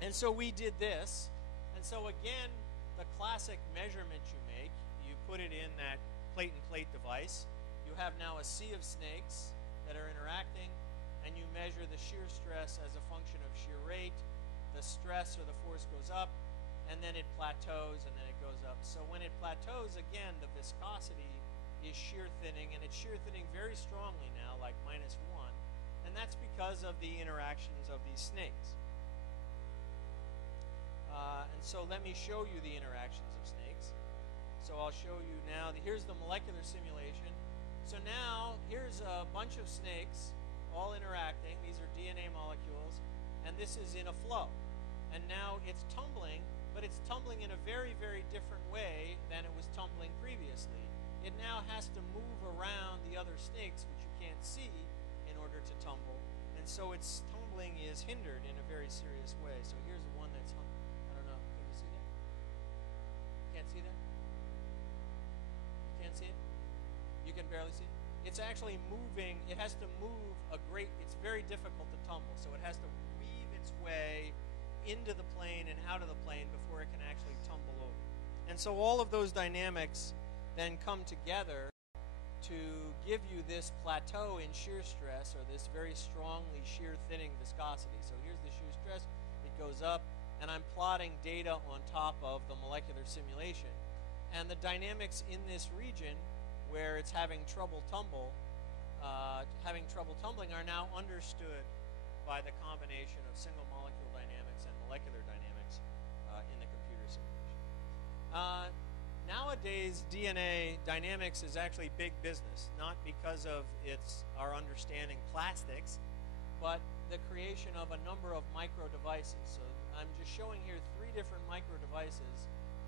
And so we did this, and so again, the classic measurement you make, you put it in that plate-and-plate device. You have now a sea of snakes that are interacting, and you measure the shear stress as a function of shear rate. The stress or the force goes up, and then it plateaus, and then it goes up. So when it plateaus, again, the viscosity is shear thinning, and it's shear thinning very strongly now, like -1, and that's because of the interactions of these snakes. And so let me show you the interactions of snakes. So I'll show you now, here's the molecular simulation. So now, here's a bunch of snakes all interacting. These are DNA molecules, and this is in a flow. And now it's tumbling, but it's tumbling in a very, very different way than it was tumbling previously. It now has to move around the other snakes, which you can't see, in order to tumble. And so its tumbling is hindered in a very serious way. So here's the one that's, I don't know, can you see that? Can't see that? You can't see it? You can barely see it? It's actually moving, it has to move it's very difficult to tumble. So it has to weave its way into the plane and out of the plane before it can actually tumble over. And so all of those dynamics then come together to give you this plateau in shear stress, or this very strongly shear thinning viscosity. So here's the shear stress, it goes up, and I'm plotting data on top of the molecular simulation. And the dynamics in this region where it's having trouble tumbling are now understood by the combination of single molecule dynamics and molecular dynamics in the computer simulation. Nowadays, DNA dynamics is actually big business, not because of our understanding plastics, but the creation of a number of micro devices. So I'm just showing here 3 different micro devices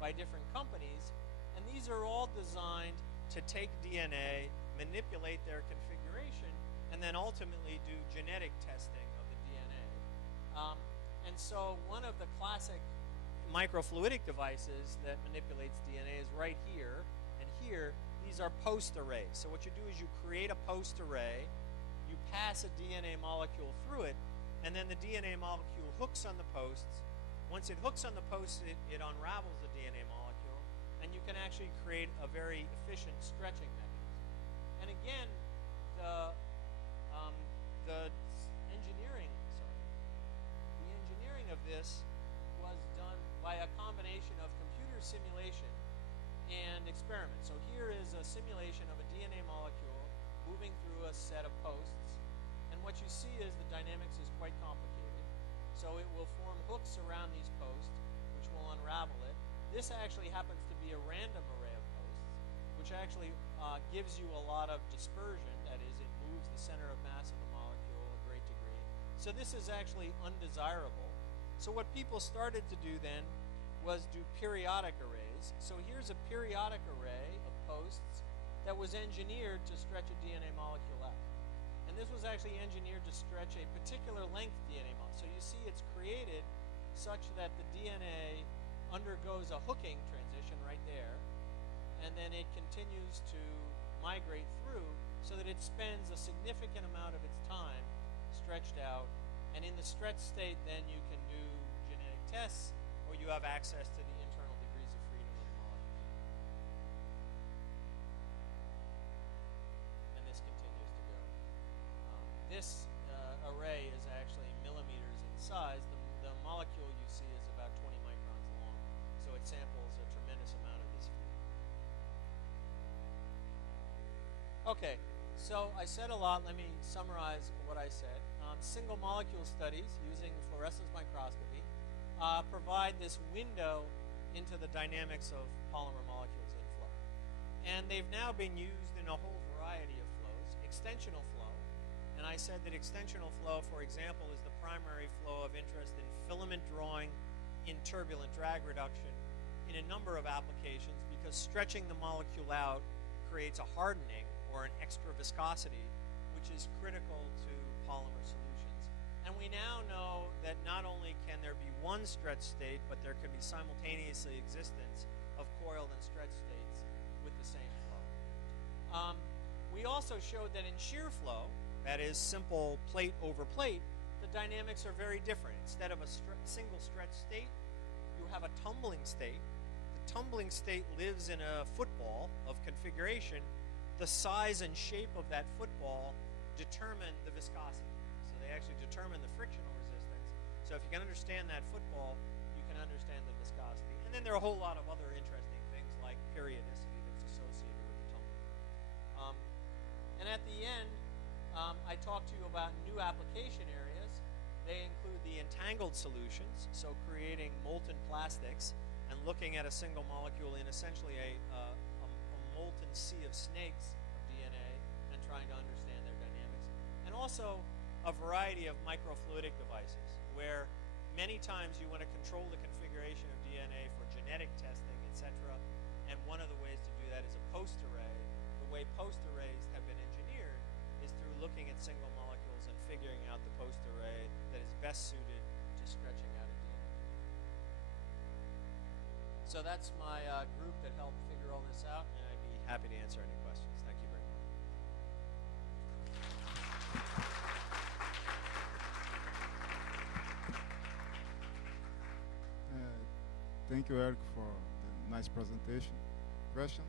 by different companies, and these are all designed to take DNA, manipulate their configuration, and then ultimately do genetic testing of the DNA. And so one of the classic microfluidic devices that manipulates DNA is right here, and here, these are post arrays. So what you do is you create a post array, you pass a DNA molecule through it, and then the DNA molecule hooks on the posts. Once it hooks on the posts, it unravels the DNA molecule, and you can actually create a very efficient stretching mechanism. And again, the engineering of this was done by a combination of computer simulation and experiment. So here is a simulation of a DNA molecule moving through a set of posts, and what you see is the dynamics is quite complicated. So it will form hooks around these posts, which will unravel it. This actually happens to be a random array of posts, which actually gives you a lot of dispersion. That is, it moves the center of mass of the molecule a great degree. So this is actually undesirable. So what people started to do then was do periodic arrays. So here's a periodic array of posts that was engineered to stretch a DNA molecule out. And this was actually engineered to stretch a particular length DNA molecule. So you see it's created such that the DNA undergoes a hooking transition right there, and then it continues to migrate through so that it spends a significant amount of its time stretched out. And in the stretched state, then you can do genetic tests, or you have access to the internal degrees of freedom of the molecule. And this continues to go. This array is actually millimeters in size. The molecule you see is about 20 microns long, so it samples a tremendous amount of this field. Okay, so I said a lot. Let me summarize what I said. Single molecule studies using fluorescence microscopy provide this window into the dynamics of polymer molecules in flow. And they've now been used in a whole variety of flows. Extensional flow, and I said that extensional flow, for example, is the primary flow of interest in filament drawing in turbulent drag reduction in a number of applications, because stretching the molecule out creates a hardening or an extra viscosity, which is critical to polymer solutions. And we now know that not only can there be one stretch state, but there can be simultaneously existence of coiled and stretched states with the same flow. We also showed that in shear flow, that is simple plate over plate, the dynamics are very different. Instead of a single stretch state, you have a tumbling state. The tumbling state lives in a football of configuration. The size and shape of that football determine the viscosity. So they actually determine the frictional resistance. So if you can understand that football, you can understand the viscosity. And then there are a whole lot of other interesting things like periodicity that's associated with the tumbling. And at the end, I talked to you about new application areas. They include the entangled solutions, so creating molten plastics and looking at a single molecule in essentially a molten sea of snakes of DNA and trying to understand their dynamics. And also a variety of microfluidic devices where many times you want to control the configuration of DNA for genetic testing, etc. And one of the ways to do that is a post array. The way post arrays have been engineered is through looking at single molecules and figuring out the post array that is best suited to stretching out a DNA. So that's my group that helped figure all this out, and I'd be happy to answer any questions. Thank you very much. Thank you, Eric, for the nice presentation. Questions?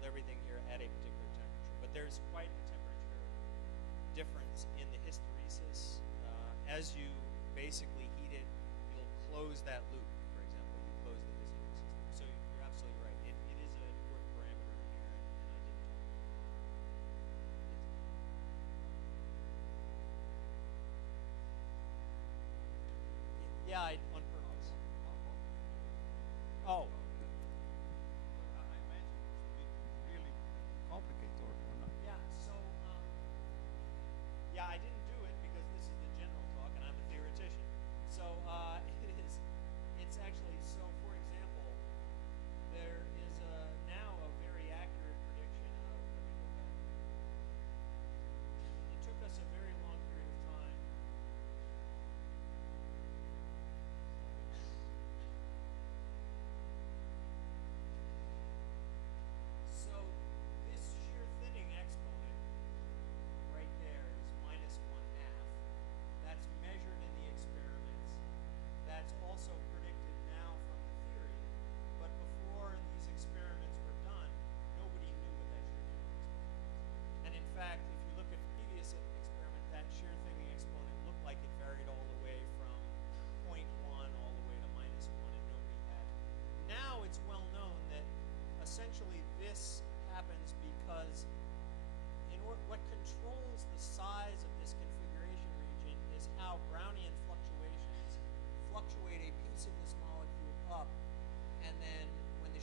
Everything here at a particular temperature, but there's quite a temperature difference in the hysteresis. As you basically heat it, you'll close that loop. For example, you close the hysteresis. So you're absolutely right. It is an important parameter in here, and I didn't talk about it. Yeah, on purpose. Oh.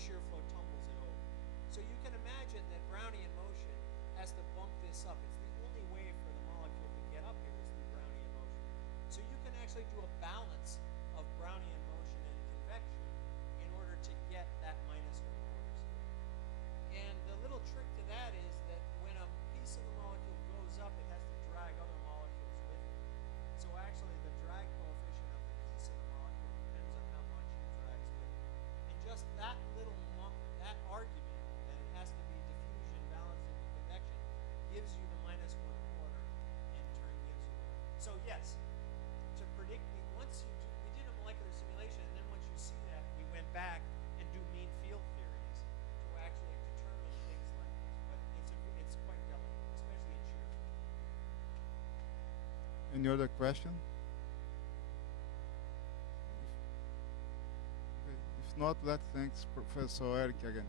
shear flow tumbles it over. So you can imagine that Brownian motion has to bump this up. It's the only way for the molecule to get up here is through Brownian motion. So you can actually do a balance of Brownian motion and convection in order to get that -1/4 speed. And the little trick to that is that when a piece of the molecule goes up, it has to drag other molecules with it. So actually the drag coefficient of the piece of the molecule depends on how much it drags with it. And just that little that argument that it has to be diffusion balanced into convection gives you the -1/4 and turn gives you. So yes, to predict once we did a molecular simulation, and then once you see that, we went back and do mean field theories to actually determine things like this. But it's quite delicate, especially in shear flow. Any other question? Okay. If not, let's thank Professor Eric again.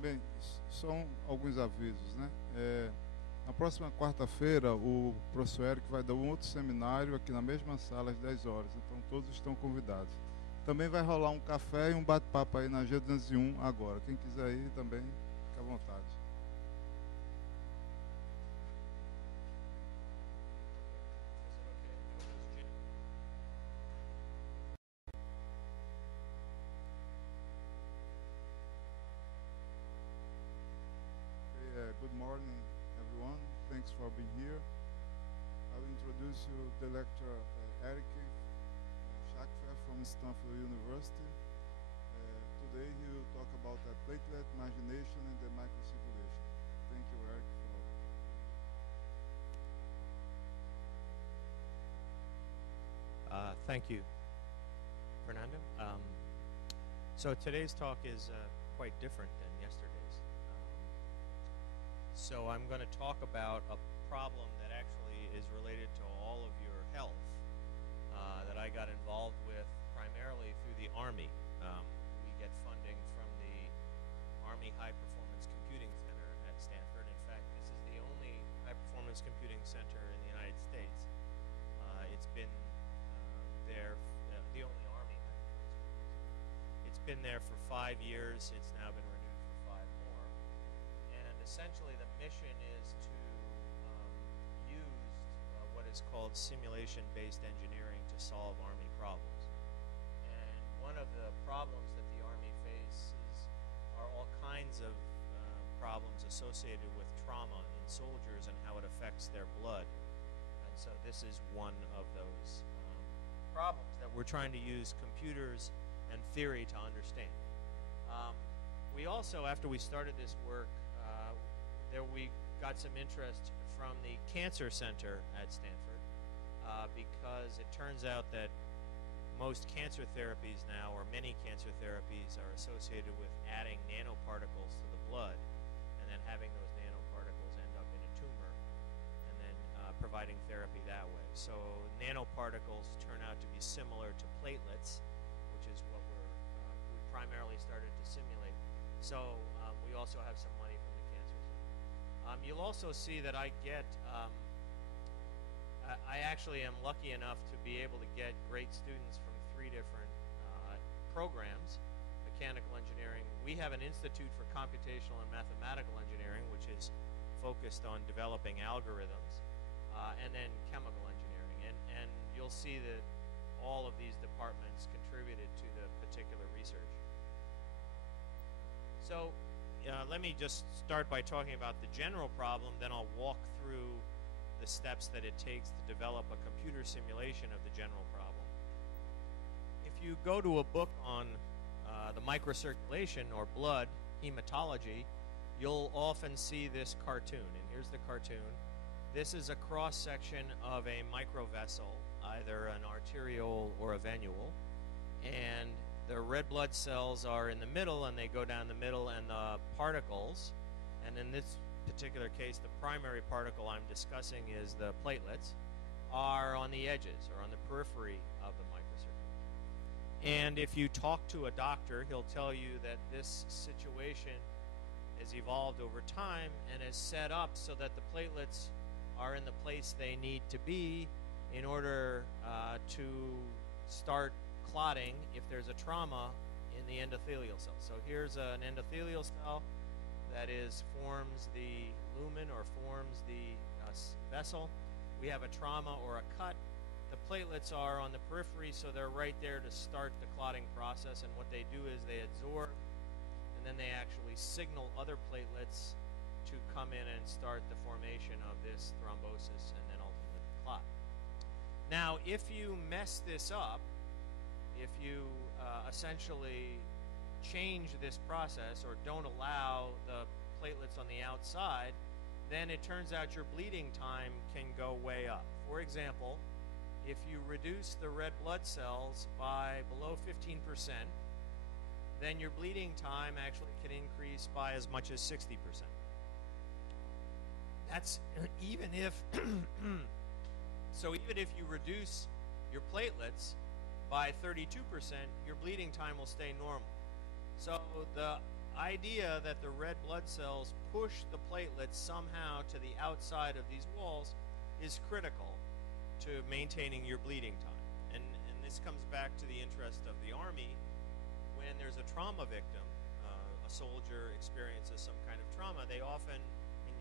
Bem, são alguns avisos, né? Na próxima quarta-feira, o professor Eric vai dar um outro seminário aqui na mesma sala às 10 horas, então todos estão convidados. Também vai rolar um café e um bate-papo aí na G201 agora. Quem quiser ir também, fica à vontade. Good morning, everyone. Thanks for being here. I will introduce you the lecturer Eric Shaqfeh from Stanford University. Today he will talk about the platelet margination and the microcirculation. Thank you, Eric. Thank you, Fernando. So today's talk is quite different than yesterday's. So I'm going to talk about a problem that actually is related to all of your health that I got involved with primarily through the Army. We get funding from the Army High Performance Computing Center at Stanford. In fact, this is the only high performance computing center in the United States. It's been there, the only Army high performance computing center. It's been there for 5 years. It's now been renewed for 5 more. And essentially the mission is to use what is called simulation-based engineering to solve Army problems. And one of the problems that the Army faces are all kinds of problems associated with trauma in soldiers and how it affects their blood. And so this is one of those problems that we're trying to use computers and theory to understand. We also, after we started this work, we got some interest from the Cancer Center at Stanford because it turns out that most cancer therapies now, or many cancer therapies, are associated with adding nanoparticles to the blood and then having those nanoparticles end up in a tumor and then providing therapy that way. So nanoparticles turn out to be similar to platelets, which is what we primarily started to simulate. So we also have some money from the Cancer Center. You'll also see that I get, I actually am lucky enough to be able to get great students from 3 different programs. Mechanical engineering. We have an institute for computational and mathematical engineering, which is focused on developing algorithms, and then chemical engineering. And you'll see that all of these departments contributed to the particular research. So let me just start by talking about the general problem, then I'll walk through the steps that it takes to develop a computer simulation of the general problem. If you go to a book on the microcirculation or blood hematology, you'll often see this cartoon. And here's the cartoon. This is a cross-section of a microvessel, either an arteriole or a venule. And the red blood cells are in the middle, and they go down the middle, and the particles, and in this particular case, the primary particle I'm discussing is the platelets, are on the edges or on the periphery of the microcirculation. And if you talk to a doctor, he'll tell you that this situation has evolved over time and is set up so that the platelets are in the place they need to be in order to start clotting if there's a trauma in the endothelial cell. So here's an endothelial cell that forms the lumen or forms the vessel. We have a trauma or a cut. The platelets are on the periphery, so they're right there to start the clotting process, and what they do is they absorb, and then they actually signal other platelets to come in and start the formation of this thrombosis and then ultimately the clot. Now, if you mess this up, if you essentially change this process or don't allow the platelets on the outside, then it turns out your bleeding time can go way up. For example, if you reduce the red blood cells by below 15%, then your bleeding time actually can increase by as much as 60%. That's even if, so even if you reduce your platelets by 32%, your bleeding time will stay normal. So the idea that the red blood cells push the platelets somehow to the outside of these walls is critical to maintaining your bleeding time. And this comes back to the interest of the Army. When there's a trauma victim, a soldier experiences some kind of trauma, they often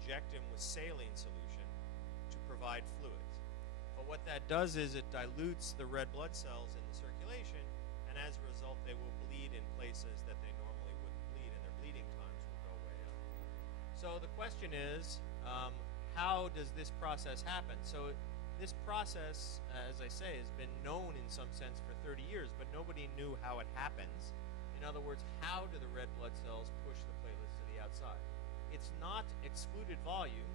inject him with saline solution to provide fluids. But what that does is it dilutes the red blood cells in the circulation, and as a result they will bleed in places that they normally wouldn't bleed, and their bleeding times will go way up. So the question is, how does this process happen? So this process, as I say, has been known in some sense for 30 years, but nobody knew how it happens. In other words, how do the red blood cells push the platelets to the outside? It's not excluded volume.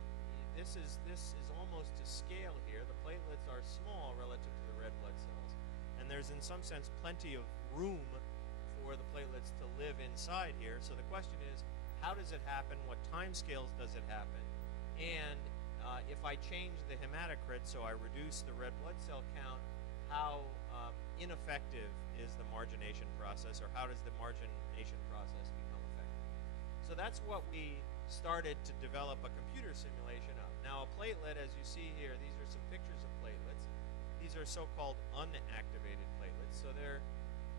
This is almost to scale here. The platelets are small relative to the red blood cells, and there's in some sense plenty of room for the platelets to live inside here. So the question is, how does it happen? What time scales does it happen? And if I change the hematocrit, so I reduce the red blood cell count, how ineffective is the margination process, or how does the margination process become effective? So that's what we started to develop a computer simulation of. Now a platelet, as you see here, these are some pictures of platelets. These are so-called unactivated platelets. So they're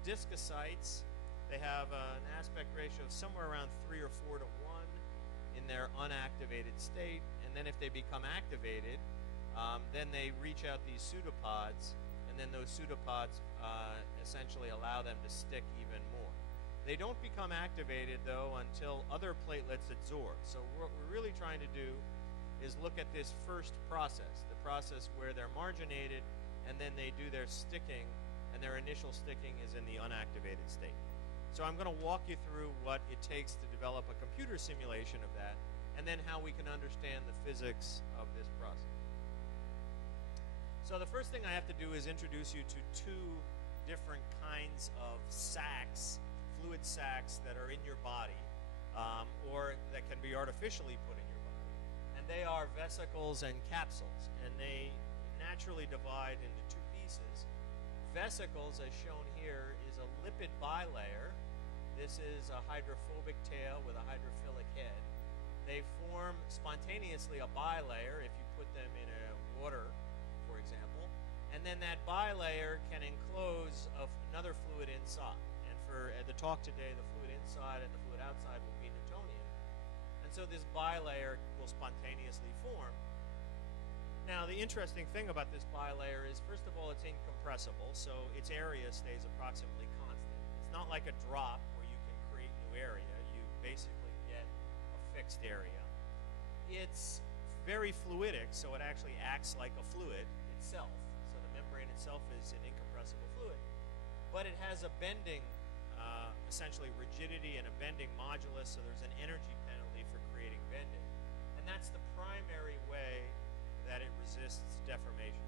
discocytes. They have an aspect ratio of somewhere around 3 or 4 to 1 in their unactivated state. And then if they become activated, then they reach out these pseudopods, and then those pseudopods essentially allow them to stick even more. They don't become activated, though, until other platelets adsorb. So what we're really trying to do is look at this first process, the process where they're marginated, and then they do their sticking, and their initial sticking is in the unactivated state. So I'm going to walk you through what it takes to develop a computer simulation of that, and then how we can understand the physics of this process. So the first thing I have to do is introduce you to two different kinds of sacs, fluid sacs that are in your body, or that can be artificially put in your body. And they are vesicles and capsules, and they naturally divide into two pieces. Vesicles, as shown here, is a lipid bilayer. This is a hydrophobic tail with a hydrophilic head. They form spontaneously a bilayer if you put them in a water, for example, and then that bilayer can enclose another fluid inside. And for the talk today, the fluid inside and the fluid outside will be Newtonian. And so this bilayer will spontaneously form. Now, the interesting thing about this bilayer is, first of all, it's incompressible, so its area stays approximately constant. It's not like a drop where you can create new area. You basically get a fixed area. It's very fluidic, so it actually acts like a fluid itself. So the membrane itself is an incompressible fluid. But it has a bending, essentially rigidity and a bending modulus, so there's an energy penalty for creating bending. And that's the primary way that it resists deformation.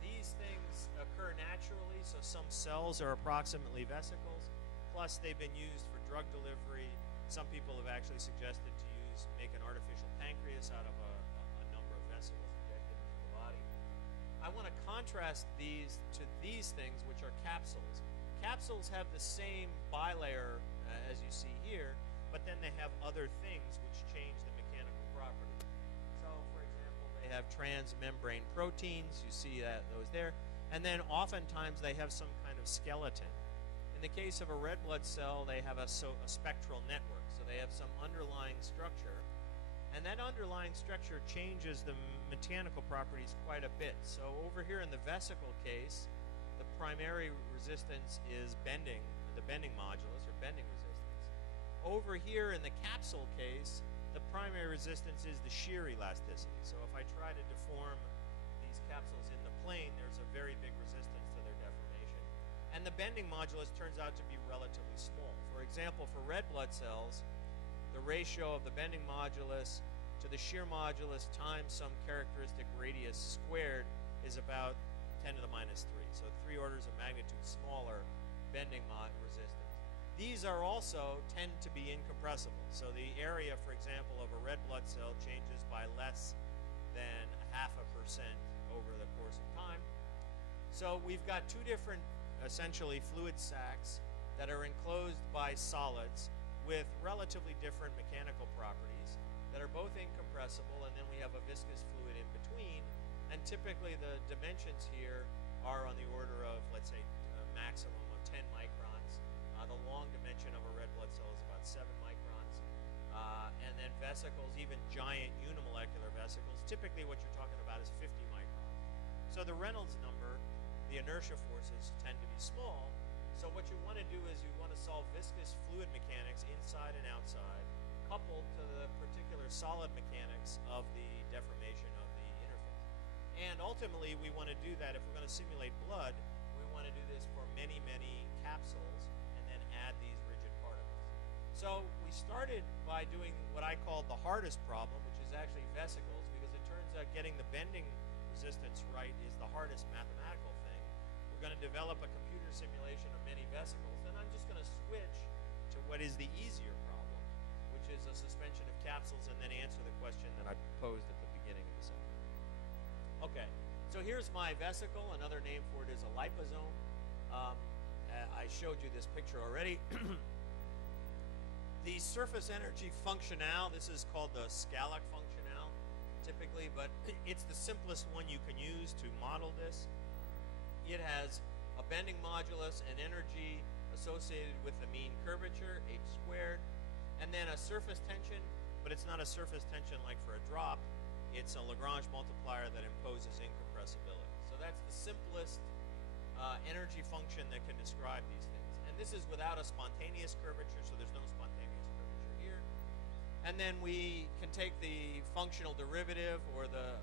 These things occur naturally, so some cells are approximately vesicles, plus they've been used for drug delivery. Some people have actually suggested to make an artificial pancreas out of a number of vesicles injected into the body. I want to contrast these to these things, which are capsules. Capsules have the same bilayer as you see here, but then they have other things which change the mechanical properties. So, for example, they have transmembrane proteins. You see those there. And then oftentimes they have some kind of skeleton. In the case of a red blood cell, they have a spectral network. So they have some underlying structure. And that underlying structure changes the mechanical properties quite a bit. So over here in the vesicle case, the primary resistance is bending, the bending modulus or bending resistance. Over here in the capsule case, the primary resistance is the shear elasticity. So if I try to deform these capsules in the plane, there's a very big resistance to their deformation. And the bending modulus turns out to be relatively small. For example, for red blood cells, the ratio of the bending modulus to the shear modulus times some characteristic radius squared is about 10 to the minus 3. So 3 orders of magnitude smaller bending resistance. These are also tend to be incompressible. So the area, for example, of a red blood cell changes by less than 0.5% over the course of time. So we've got two different, essentially, fluid sacs that are enclosed by solids with relatively different mechanical properties that are both incompressible, and then we have a viscous fluid in between. And typically the dimensions here are on the order of, let's say, a maximum of 10 microns. The long dimension of a red blood cell is about 7 microns. And then vesicles, even giant unimolecular vesicles, typically what you're talking about is 50 microns. So the Reynolds number, the inertia forces, tend to be small. So what you want to do is you want to solve viscous fluid mechanics inside and outside, coupled to the particular solid mechanics of the deformation of the interface. And ultimately, we want to do that if we're going to simulate blood. We want to do this for many, many capsules and then add these rigid particles. So we started by doing what I called the hardest problem, which is actually vesicles, because it turns out getting the bending resistance right is the hardest mathematical thing. We're going to develop a computer simulation of many vesicles, and I'm just going to switch to what is the easier problem, which is a suspension of capsules, and then answer the question that I posed at the beginning of the seminar. Okay, so here's my vesicle. Another name for it is a liposome. I showed you this picture already. The surface energy functionale, this is called the Scalak functionale, typically, but it's the simplest one you can use to model this. It has a bending modulus and energy associated with the mean curvature, h squared, and then a surface tension, but it's not a surface tension like for a drop. It's a Lagrange multiplier that imposes incompressibility. So that's the simplest energy function that can describe these things. And this is without a spontaneous curvature, so there's no spontaneous curvature here. And then we can take the functional derivative or the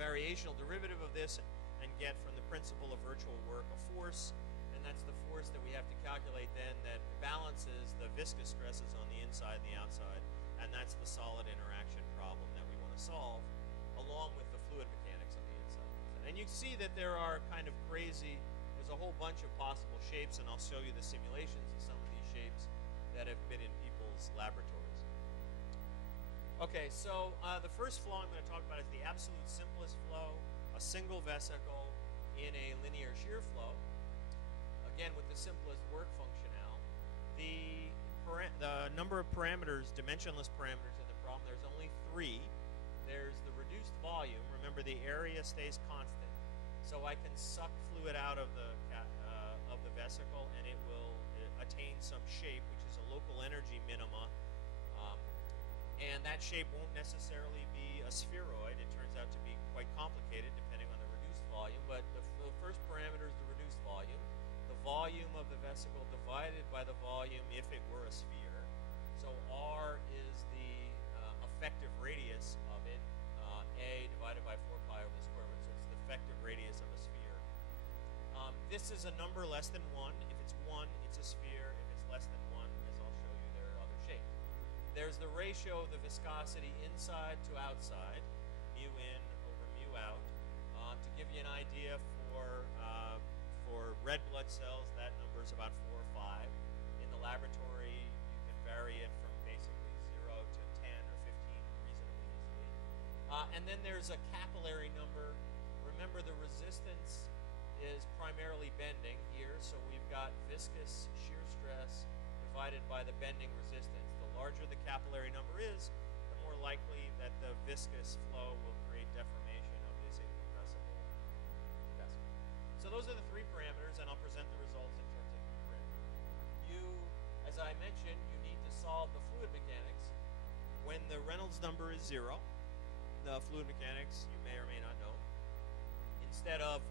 variational derivative of this and get from the principle of virtual work a force, and that's the force that we have to calculate then that balances the viscous stresses on the inside and the outside, and that's the solid interaction problem that we want to solve, along with the fluid mechanics on the inside. And you see that there are kind of crazy, there's a whole bunch of possible shapes, and I'll show you the simulations of some of these shapes that have been in people's laboratories. Okay, so the first flow I'm going to talk about is the absolute simplest flow, a single vesicle in a linear shear flow, again with the simplest work functionale. The number of parameters, dimensionless parameters in the problem, there's only 3. There's the reduced volume. Remember, the area stays constant, so I can suck fluid out of the vesicle, and it will attain some shape, which is a local energy minima. And that shape won't necessarily be a spheroid. It turns out to be quite complicated depending on the reduced volume. But the first parameter is the reduced volume. The volume of the vesicle divided by the volume if it were a sphere. So R is the effective radius of it, A divided by 4 pi over the square root. So it's the effective radius of a sphere. This is a number less than 1. If it's 1, it's a sphere. If it's less than 1, as I'll show you, there are other shapes. There's the ratio of the viscosity inside to outside, mu in over mu out. To give you an idea, for red blood cells, that number is about 4 or 5. In the laboratory, you can vary it from basically 0 to 10 or 15 reasonably easily. And then there's a capillary number. Remember, the resistance is primarily bending here, so we've got viscous shear stress divided by the bending resistance. The larger the capillary number is, the more likely that the viscous flow will create deformation of this incompressible vessel. So those are the three parameters, and I'll present the results in terms of heat rate. As I mentioned, you need to solve the fluid mechanics. When the Reynolds number is 0, the fluid mechanics, you may or may not know, instead of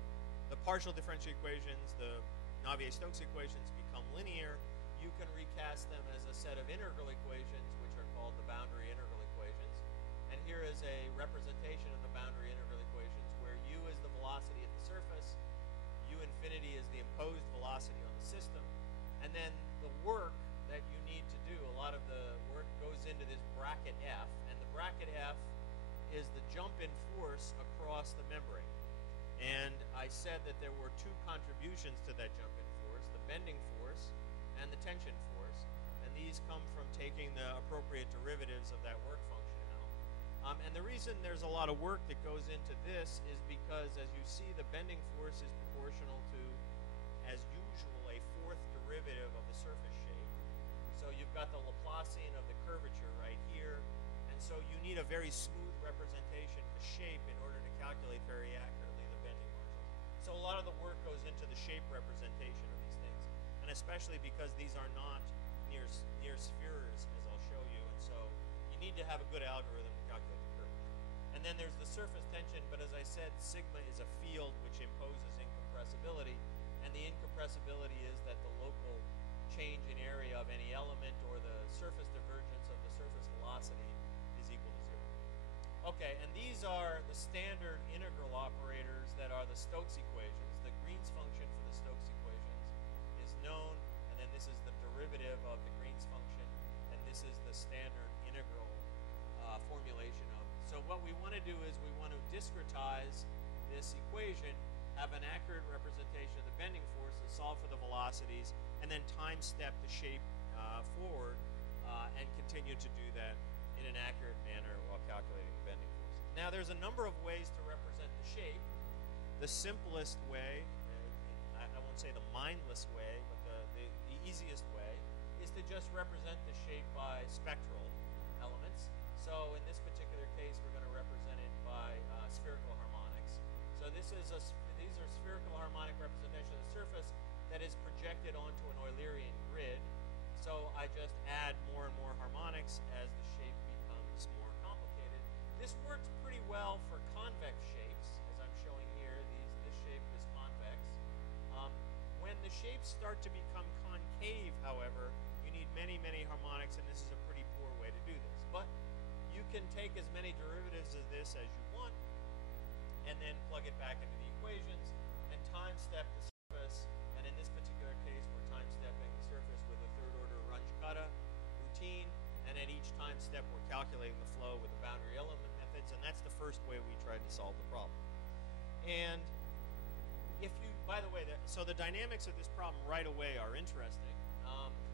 the partial differential equations, the Navier-Stokes equations become linear. You can recast them as a set of integral equations, which are called the boundary integral equations. And here is a representation of the boundary integral equations where u is the velocity at the surface, u infinity is the imposed velocity on the system, and then the work that you need to do, a lot of the work goes into this bracket F, and the bracket F is the jump-in force across the membrane. And I said that there were two contributions to that jump-in force, the bending force and the tension force, and these come from taking the appropriate derivatives of that work function out. And the reason there's a lot of work that goes into this is because, as you see, the bending force is proportional to, as usual, a fourth derivative of the surface shape. So you've got the Laplacian of the curvature right here, and so you need a very smooth representation of the shape in order to calculate very accurately the bending margins. So a lot of the work goes into the shape representation of these things, and especially because these are not near spheres, as I'll show you, and so you need to have a good algorithm to calculate the curvature. And then there's the surface tension, but as I said, sigma is a field which imposes incompressibility, and the incompressibility is that the local change in area of any element or the surface divergence of the surface velocity is equal to 0. Okay, and these are the standard integral operators that are the Stokes equations. The Green's function for the Stokes equations is known, and then this is the derivative of the Green's function, and this is the standard integral formulation of it. So what we want to do is we want to discretize this equation, have an accurate representation of the bending forces, solve for the velocities, and then time step the shape forward and continue to do that in an accurate manner while calculating the bending forces. Now there's a number of ways to represent the shape. The simplest way, I won't say the mindless way, but the easiest way is to just represent the shape by spectral elements. So in this particular case, we're going to represent it by spherical harmonics. So these are spherical harmonic representation of the surface that is projected onto an Eulerian grid. So I just add more and more harmonics as the shape becomes more complicated. This works pretty well for convex shapes, as I'm showing here. This shape is convex. When the shapes start to become concave, however, you need many, many harmonics, and this is a pretty poor way to do this. But you can take as many derivatives of this as you want, and then plug it back into the equations, and time step the surface. And in this particular case, we're time stepping the surface with a third order Runge-Kutta routine, and at each time step we're calculating the flow with the boundary element methods, and that's the first way we tried to solve the problem. And if you, by the way, so the dynamics of this problem right away are interesting.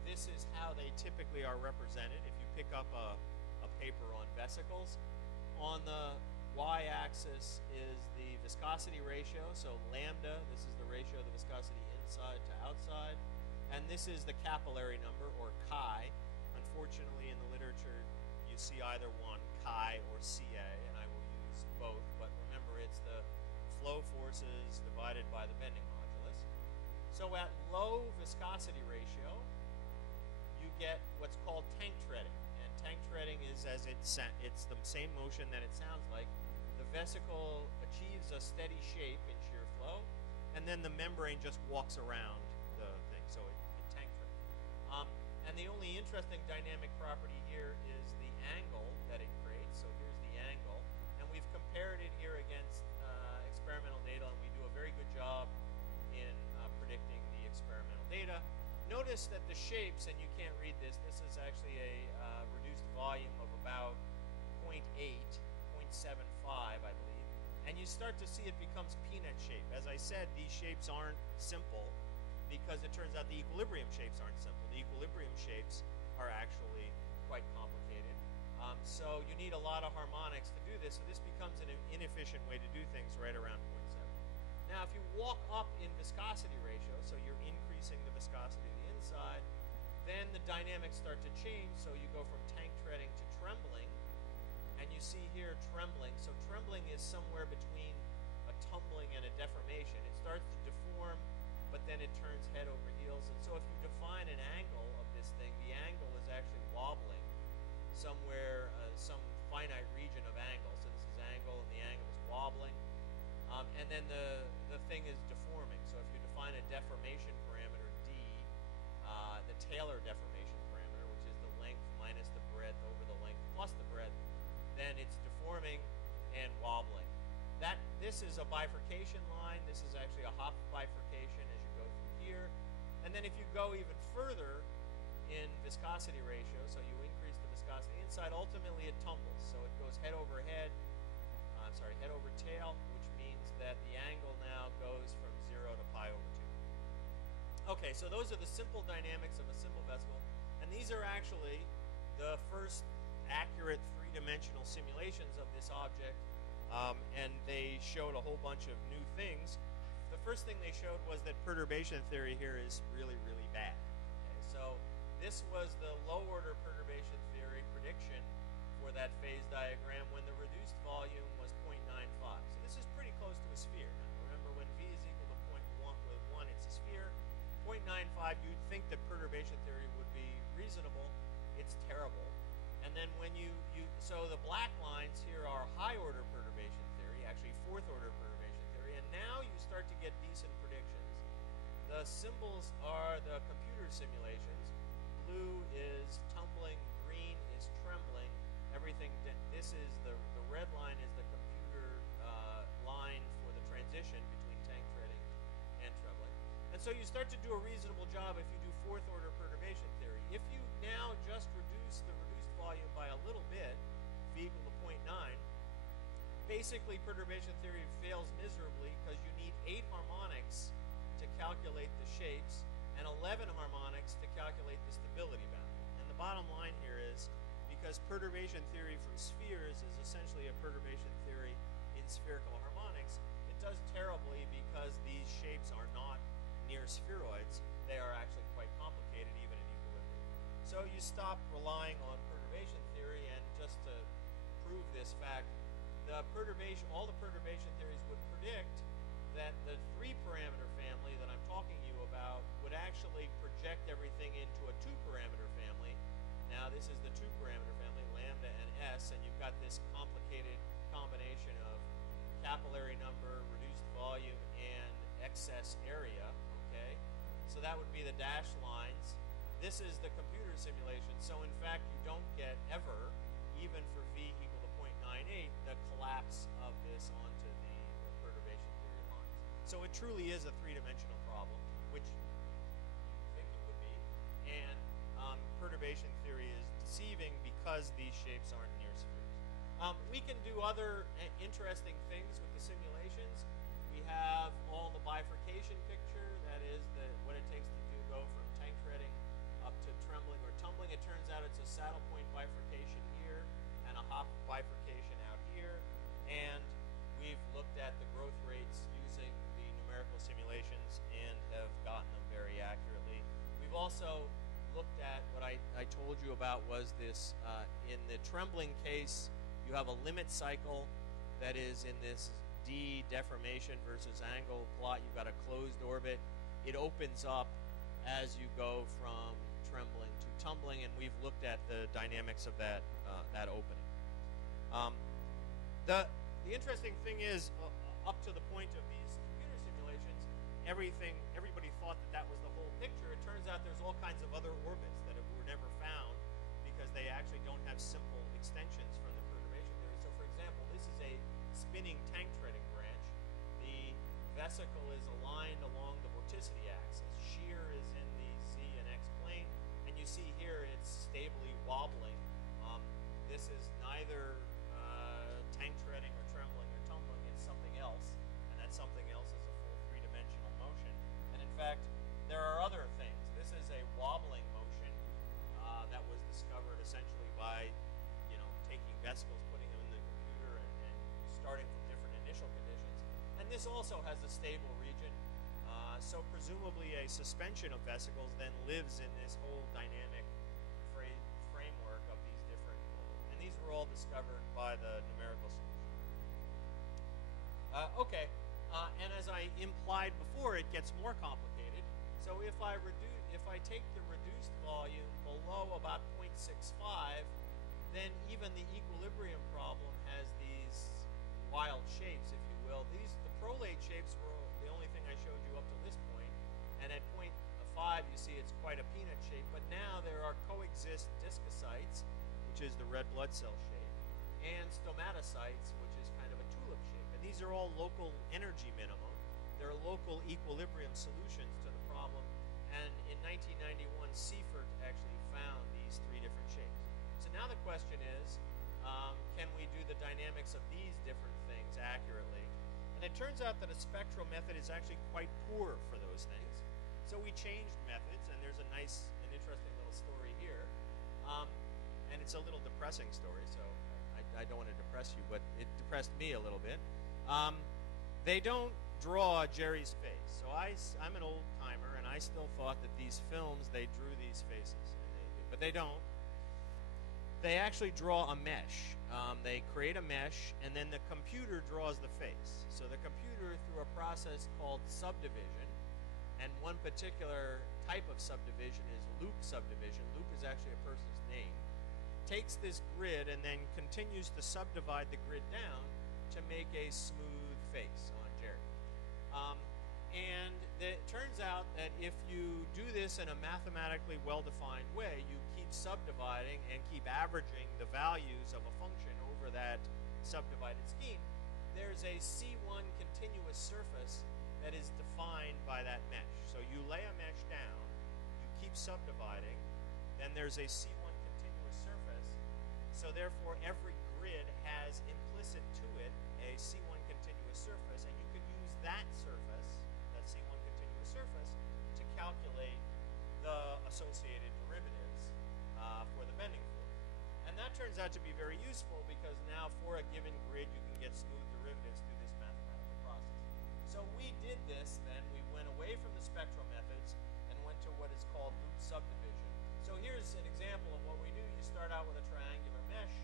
This is how they typically are represented. If you pick up a paper on vesicles, on the y-axis is the viscosity ratio, so lambda, this is the ratio of the viscosity inside to outside, and this is the capillary number, or chi. Unfortunately, in the literature, you see either one, chi or Ca, and I will use both, but remember it's the flow forces divided by the bending modulus. So at low viscosity ratio, you get what's called tank treading, and tank treading is as it's the same motion that it sounds like. The vesicle achieves a steady shape in shear flow, and then the membrane just walks around the thing, so it tank treads. And the only interesting dynamic property here is the angle that it creates. So here's the angle, and we've compared it here against experimental data, and we do a very good job in predicting the experimental data. Notice that the shapes, and you can't read this, this is actually a reduced volume of about 0.8, 0.75, I believe. And you start to see it becomes peanut shape. As I said, these shapes aren't simple because it turns out the equilibrium shapes aren't simple. The equilibrium shapes are actually quite complicated. So you need a lot of harmonics to do this, so this becomes an inefficient way to do things right around 0.7. Now, if you walk up in viscosity ratio, so you're increasing the viscosity of the inside, then the dynamics start to change, so you go from tank treading to trembling, and see here trembling. So trembling is somewhere between a tumbling and a deformation. It starts to deform, but then it turns head over heels. And so if you define an angle of this thing, the angle is actually wobbling somewhere, some finite region of angle. So this is angle, and the angle is wobbling. And then the thing is deforming. So if you define a deformation parameter, D, the Taylor deformation parameter, which is the length minus the breadth over the length plus the breadth, then it's deforming and wobbling. This is a bifurcation line. This is actually a Hopf bifurcation as you go through here. And then if you go even further in viscosity ratio, so you increase the viscosity inside, ultimately it tumbles. So it goes head over tail, which means that the angle now goes from 0 to pi over 2. Okay, so those are the simple dynamics of a simple vesicle. And these are actually the first accurate three-dimensional simulations of this object. And they showed a whole bunch of new things. The first thing they showed was that perturbation theory here is really, really bad. Okay, so this was the low-order perturbation theory prediction for that phase diagram when the reduced volume was 0.95. So this is pretty close to a sphere. Now, remember, when v is equal to 0.1, it's a sphere. 0.95, you'd think that perturbation theory would be reasonable. It's terrible. And then when so the black lines here are high-order perturbation theory, actually fourth-order perturbation theory, and now you start to get decent predictions. The symbols are the computer simulations. Blue is tumbling, green is trembling. Everything. This is the red line is the computer line for the transition between tank treading and trembling. And so you start to do a reasonable job if you do fourth-order perturbation theory. If you now just reduce the reduced volume by a little bit, v equal to 0.9, basically perturbation theory fails miserably because you need 8 harmonics to calculate the shapes and 11 harmonics to calculate the stability boundary. And the bottom line here is, because perturbation theory from spheres is essentially a perturbation theory in spherical harmonics, it does terribly because these shapes are not near spheroids. They are actually quite complicated even in equilibrium. So you stop relying on perturbation theory, and just to prove this fact, all the perturbation theories would predict that the 3-parameter family that I'm talking to you about would actually project everything into a 2-parameter family. Now this is the 2-parameter family, lambda and s, and you've got this complicated combination of capillary number, reduced volume, and excess area. Okay, so that would be the dashed lines. This is the computer simulation. So in fact, you don't get ever, even for v equal to 0.98, the collapse of this onto the perturbation theory lines. So it truly is a three-dimensional problem, which you think it would be. And perturbation theory is deceiving because these shapes aren't near spheres. We can do other interesting things with the simulations. We have all the bifurcation picture, that is what it takes to go from tank treading up to trembling or tumbling. It turns out it's a saddle point bifurcation here and a hop bifurcation out here. And we've looked at the growth rates using the numerical simulations and have gotten them very accurately. We've also looked at what I told you about was this, in the trembling case, you have a limit cycle that is in this D deformation versus angle plot. You've got a closed orbit. It opens up as you go from trembling to tumbling, and we've looked at the dynamics of that opening. The interesting thing is, up to the point of these computer simulations, everybody thought that was the whole picture. It turns out there's all kinds of other orbits that were never found because they actually don't have simple extensions from the perturbation theory. So for example, this is a spinning tank treading branch. The vesicle is aligned along the vorticity axis. Shear is in the z and x plane, and you see here it's stably wobbling. This is neither tank treading or trembling or tumbling. It's something else, and that something else is a full three-dimensional motion. And in fact, there are other things. This is a wobbling motion that was discovered essentially by, taking vesicles, putting them in the computer, and starting from different initial conditions. And this also has a stable region. So presumably a suspension of vesicles then lives in this whole dynamic framework of these different, and these were all discovered by the numerical solution. Okay, and as I implied before, it gets more complicated. So if I take the reduced volume below about 0.65, then even the equilibrium problem has these wild shapes, if you will. The prolate shapes were the only thing I showed you up to this point, and at 0.5 you see it's quite a peanut shape, but now there are coexist discocytes, which is the red blood cell shape, and stomatocytes, which is kind of a tulip shape. And these are all local energy minimum. They're local equilibrium solutions to the problem, and in 1991 Seifert actually found these three different shapes. So now the question is, can we do the dynamics of these different things accurately? And it turns out that a spectral method is actually quite poor for those things. So we changed methods, and there's an interesting little story here. And it's a little depressing story, so I don't want to depress you, but it depressed me a little bit. They don't draw Jerry's face. So I'm an old timer, and I still thought that these films, they drew these faces, but they don't. They actually draw a mesh. They create a mesh, and then the computer draws the face. So the computer, through a process called subdivision, and one particular type of subdivision is loop subdivision. Loop is actually a person's name. Takes this grid and then continues to subdivide the grid down to make a smooth face on Jerry. And it turns out that if you do this in a mathematically well-defined way, you keep subdividing and keep averaging the values of a function over that subdivided scheme, there's a C1 continuous surface that is defined by that mesh. So you lay a mesh down, you keep subdividing, then there's a C1 continuous surface. So therefore, every grid has implicit to it a C1 continuous surface, and you can use that surface, that C1 continuous surface, to calculate the associated derivatives for the bending force. And that turns out to be very useful because now for a given grid, you can get smooth derivatives through this mathematical process. So we did this then. We went away from the spectral methods and went to what is called loop subdivision. So here's an example of what we do. You start out with a triangular mesh,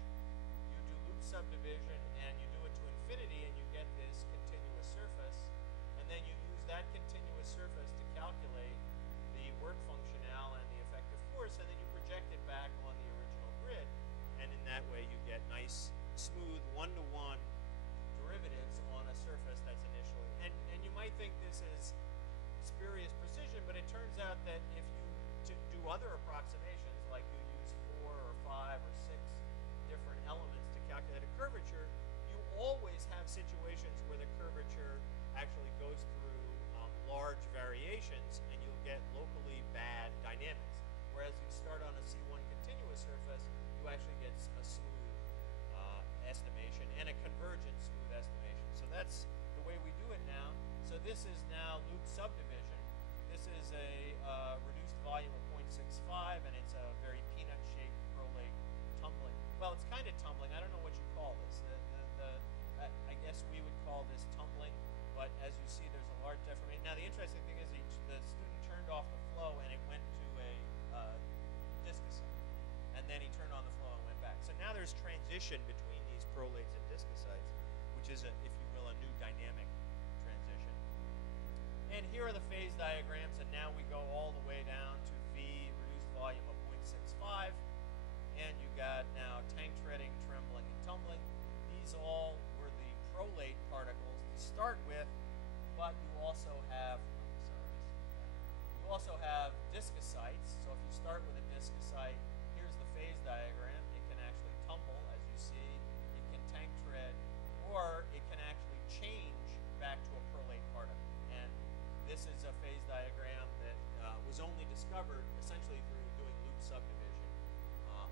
you do loop subdivision, and you do it to infinity, and you get this continuous surface, and then you use that continuous surface to calculate the work functionale and the effective force, and then you project it back on the original grid, and in that way you get nice, smooth, one-to-one derivatives on a surface that's initially, and you might think this is spurious precision, but it turns out that if you do other approximations, like you use 4 or 5 or 6 different elements to calculate a curvature, you always have situations where the curvature actually goes through large variations, and you'll get locally bad dynamics. Whereas you start on a C1 continuous surface, you actually get a smooth estimation and a convergent smooth estimation. So that's the way we do it now. So this is now loop subdivision. This is a reduced volume of 0.65, and it's a very peanut-shaped prolate tumbling. Well, it's kind of tumbling. I don't know what you call this. I guess we would call this tumbling, but as you see, there's a large deformation. Now, the interesting thing is the student turned off the flow, and it went to a discocyte, and then he turned on the flow and went back. So now there's transition between these prolates and discocytes, which is, if you will, a new dynamic transition. And here are the phase diagrams, and now we go all the way down to V, reduced volume of 0.65, and you got now tank treading, trembling, and tumbling. These all were the prolate particles to start with, but you also have, discocytes. So if you start with a discocyte, here's the phase diagram. It can actually tumble, as you see. It can tank tread, or it can actually change back to a prolate particle. And this is a phase diagram that was only discovered essentially through doing loop subdivision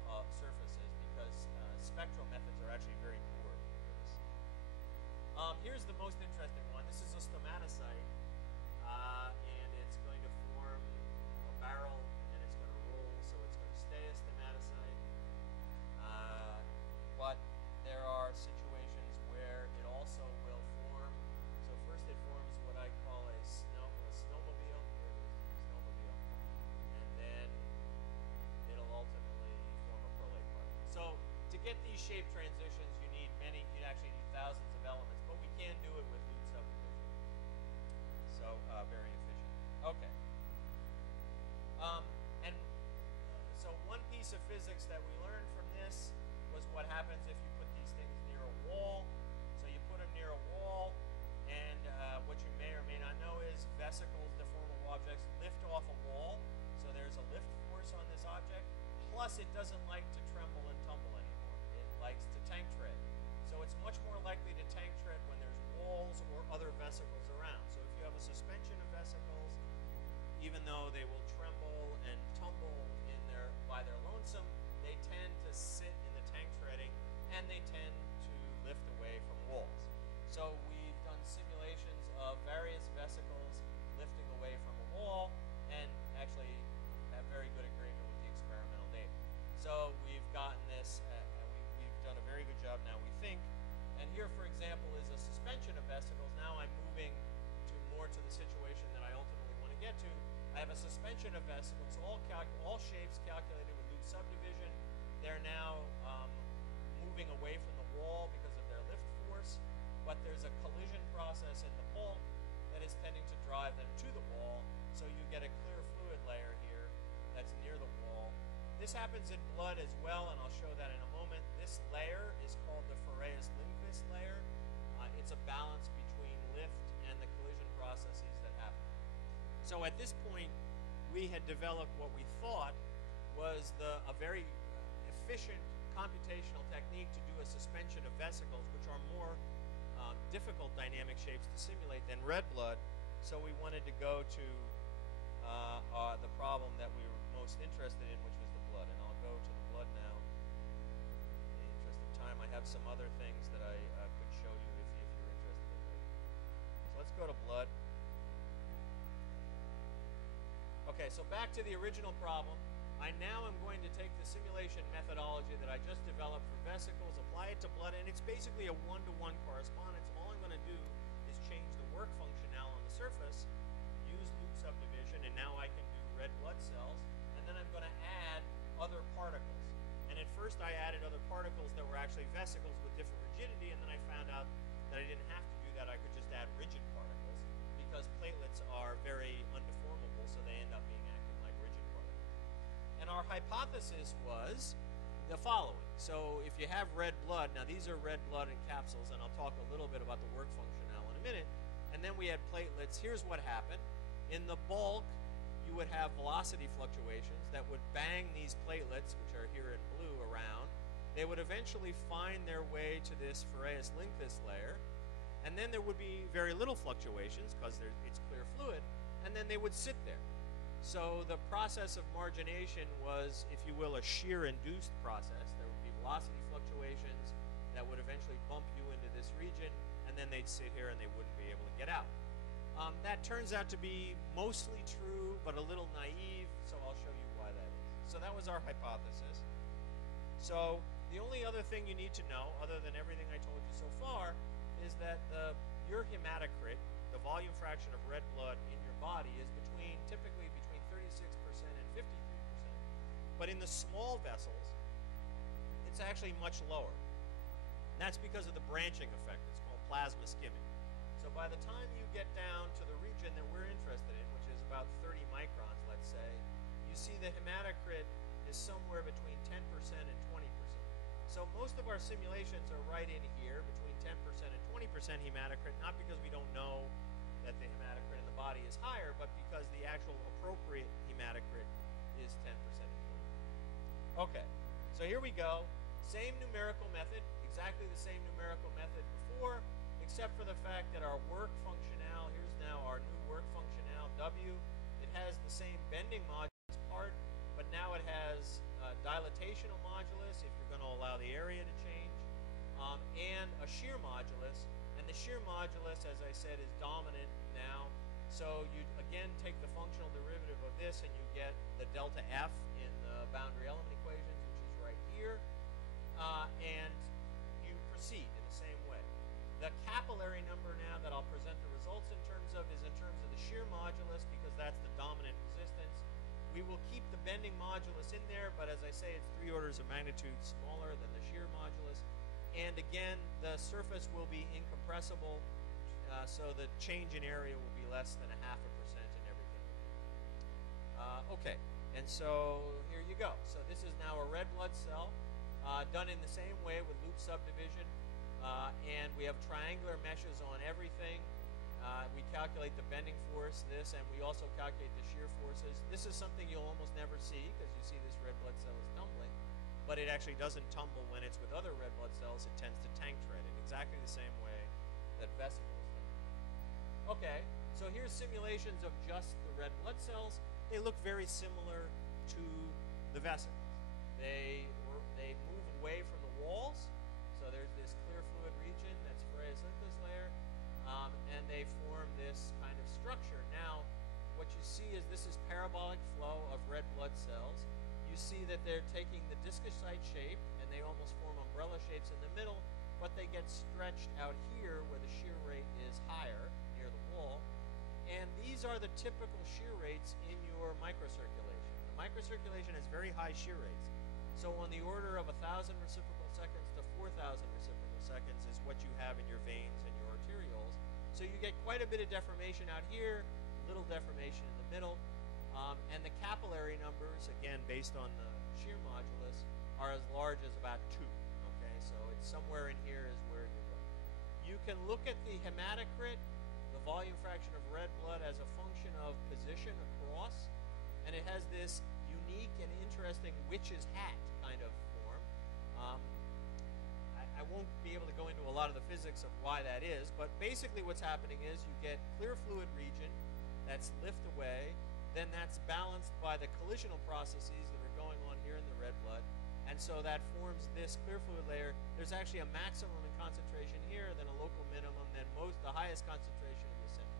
of surfaces, because spectral methods are actually very poor for this. Here's the most interesting one. This is a stomatocyte, and it's going to form a barrel, and it's going to roll, so it's going to stay a stomatocyte. get these shape transitions, you actually need thousands of elements, but we can do it with loop subdivision. So very efficient. Okay. So one piece of physics that we learned from this was what happens if you put these things near a wall. So you put them near a wall, and what you may or may not know is vesicles, deformable objects, lift off a wall. So there's a lift force on this object. Plus, it doesn't like to tremble and tumble anymore. It likes to tank tread. So it's much more likely to tank tread when there's walls or other vesicles around. So if you have a suspension of vesicles, even though they will tremble and tumble by their lonesome, they tend to sit in the tank treading, and they tend to lift away from walls. So we've done simulations of various vesicles lifting away from a wall, and actually have very good agreement with the experimental data. So we've gotten this, we've done a very good job now, we think. And here, for example, is a suspension of vesicles. Now I'm moving more to the situation that I ultimately want to get to. I have a suspension of vesicles, all shapes calculated with loop subdivision. They're now moving away from the wall because of their lift force, but there's a collision process in the bulk that is tending to drive them to the wall, so you get a clear fluid layer here that's near the wall. This happens in blood as well, and I'll show that in a moment. This layer is called the Faraeus-Lindquist layer. It's a balance between lift and the collision processes that happen. So at this point, we had developed what we thought was a very efficient computational technique to do a suspension of vesicles, which are more difficult dynamic shapes to simulate than red blood. So we wanted to go to the problem that we were most interested in, which was the blood. And I'll go to the blood now. In the interest of time, I have some other things that I could show you if you're interested in those. So let's go to blood. Okay, so back to the original problem. I now am going to take the simulation methodology that I just developed for vesicles, apply it to blood, and it's basically a one-to-one correspondence. All I'm going to do is change the work functionale on the surface, use loop subdivision, and now I can do red blood cells, and then I'm going to add other particles. And at first I added other particles that were actually vesicles with different rigidity, and then I found out that I didn't have to do that. I could just add rigid particles, because platelets are very undeformable, so they end up being acting like rigid particles. And our hypothesis was the following. So if you have red blood, now these are red blood in capsules, and I'll talk a little bit about the work functionale in a minute, and then we had platelets. Here's what happened. In the bulk, you would have velocity fluctuations that would bang these platelets, which are here in blue, around. They would eventually find their way to this Faraeus-Lindquist layer, and then there would be very little fluctuations because it's clear fluid, and then they would sit there. So the process of margination was, if you will, a shear-induced process. There would be velocity fluctuations that would eventually bump you into this region, and then they'd sit here and they wouldn't be able to get out. That turns out to be mostly true, but a little naive, so I'll show you why that is. So that was our hypothesis. So the only other thing you need to know, other than everything I told you so far, is that your hematocrit, the volume fraction of red blood in your body, is typically between 36% and 53%. But in the small vessels, it's actually much lower. And that's because of the branching effect. It's called plasma skimming. So by the time you get down to the region that we're interested in, which is about 30 microns, let's say, you see the hematocrit is somewhere between 10% and 20%. So most of our simulations are right in here, between 10% and 20% hematocrit, not because we don't know that the hematocrit in the body is higher, but because the actual appropriate hematocrit is 10% and 20%. Okay, so here we go. Same numerical method, exactly the same numerical method before, except for the fact that our work functionale, here's now our new work functionale, W. It has the same bending modulus part, but now it has dilatational modulus, if you're going to allow the area to change, and a shear modulus. And the shear modulus, as I said, is dominant now. So you, again, take the functional derivative of this, and you get the delta F in the boundary element equations, which is right here. And you proceed in the same way. The capillary number now that I'll present the results in terms of is in terms of the shear modulus, because that's the dominant resistance. We will keep the bending modulus in there, but as I say, it's 3 orders of magnitude smaller than the shear modulus. And again, the surface will be incompressible, so the change in area will be less than 0.5% and everything. Okay, and so here you go. So this is now a red blood cell done in the same way with loop subdivision. And we have triangular meshes on everything. We calculate the bending force, and we also calculate the shear forces. This is something you'll almost never see because you see this red blood cell is tumbling, but it actually doesn't tumble when it's with other red blood cells. It tends to tank tread in exactly the same way that vesicles do. Okay, so here's simulations of just the red blood cells. They look very similar to the vesicles. They move away from the walls. So there's this clear fluid region that's Ferreira's Lincus layer, and they form this kind of structure. Now, what you see is this is parabolic flow of red blood cells. You see that they're taking the discocyte shape, and they almost form umbrella shapes in the middle, but they get stretched out here where the shear rate is higher, near the wall. And these are the typical shear rates in your microcirculation. The microcirculation has very high shear rates. So on the order of 1,000 reciprocal seconds to 4,000 reciprocal seconds is what you have in your veins and your arterioles. So you get quite a bit of deformation out here, little deformation in the middle, and the capillary numbers, again, based on the shear modulus, are as large as about 2. Okay, so it's somewhere in here is where you go. You can look at the hematocrit, the volume fraction of red blood, as a function of position across, and it has this unique and interesting witch's hat kind of form. I won't be able to go into a lot of the physics of why that is, but basically what's happening is you get clear fluid region that's lift away, then that's balanced by the collisional processes that are going on here in the red blood, and so that forms this clear fluid layer. There's actually a maximum in concentration here, then a local minimum, then the highest concentration in the center.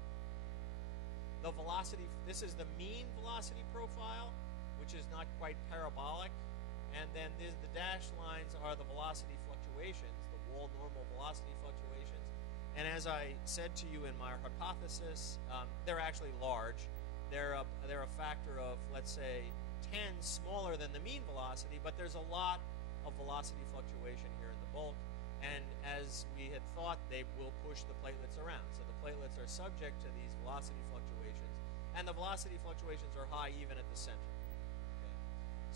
The velocity, this is the mean velocity profile, which is not quite parabolic, and then the dashed lines are the velocity fluctuations, the wall normal velocity fluctuations. And as I said to you in my hypothesis, they're actually large. They're a factor of, let's say, 10 smaller than the mean velocity, but there's a lot of velocity fluctuation here in the bulk. And as we had thought, they will push the platelets around. So the platelets are subject to these velocity fluctuations, and the velocity fluctuations are high even at the center.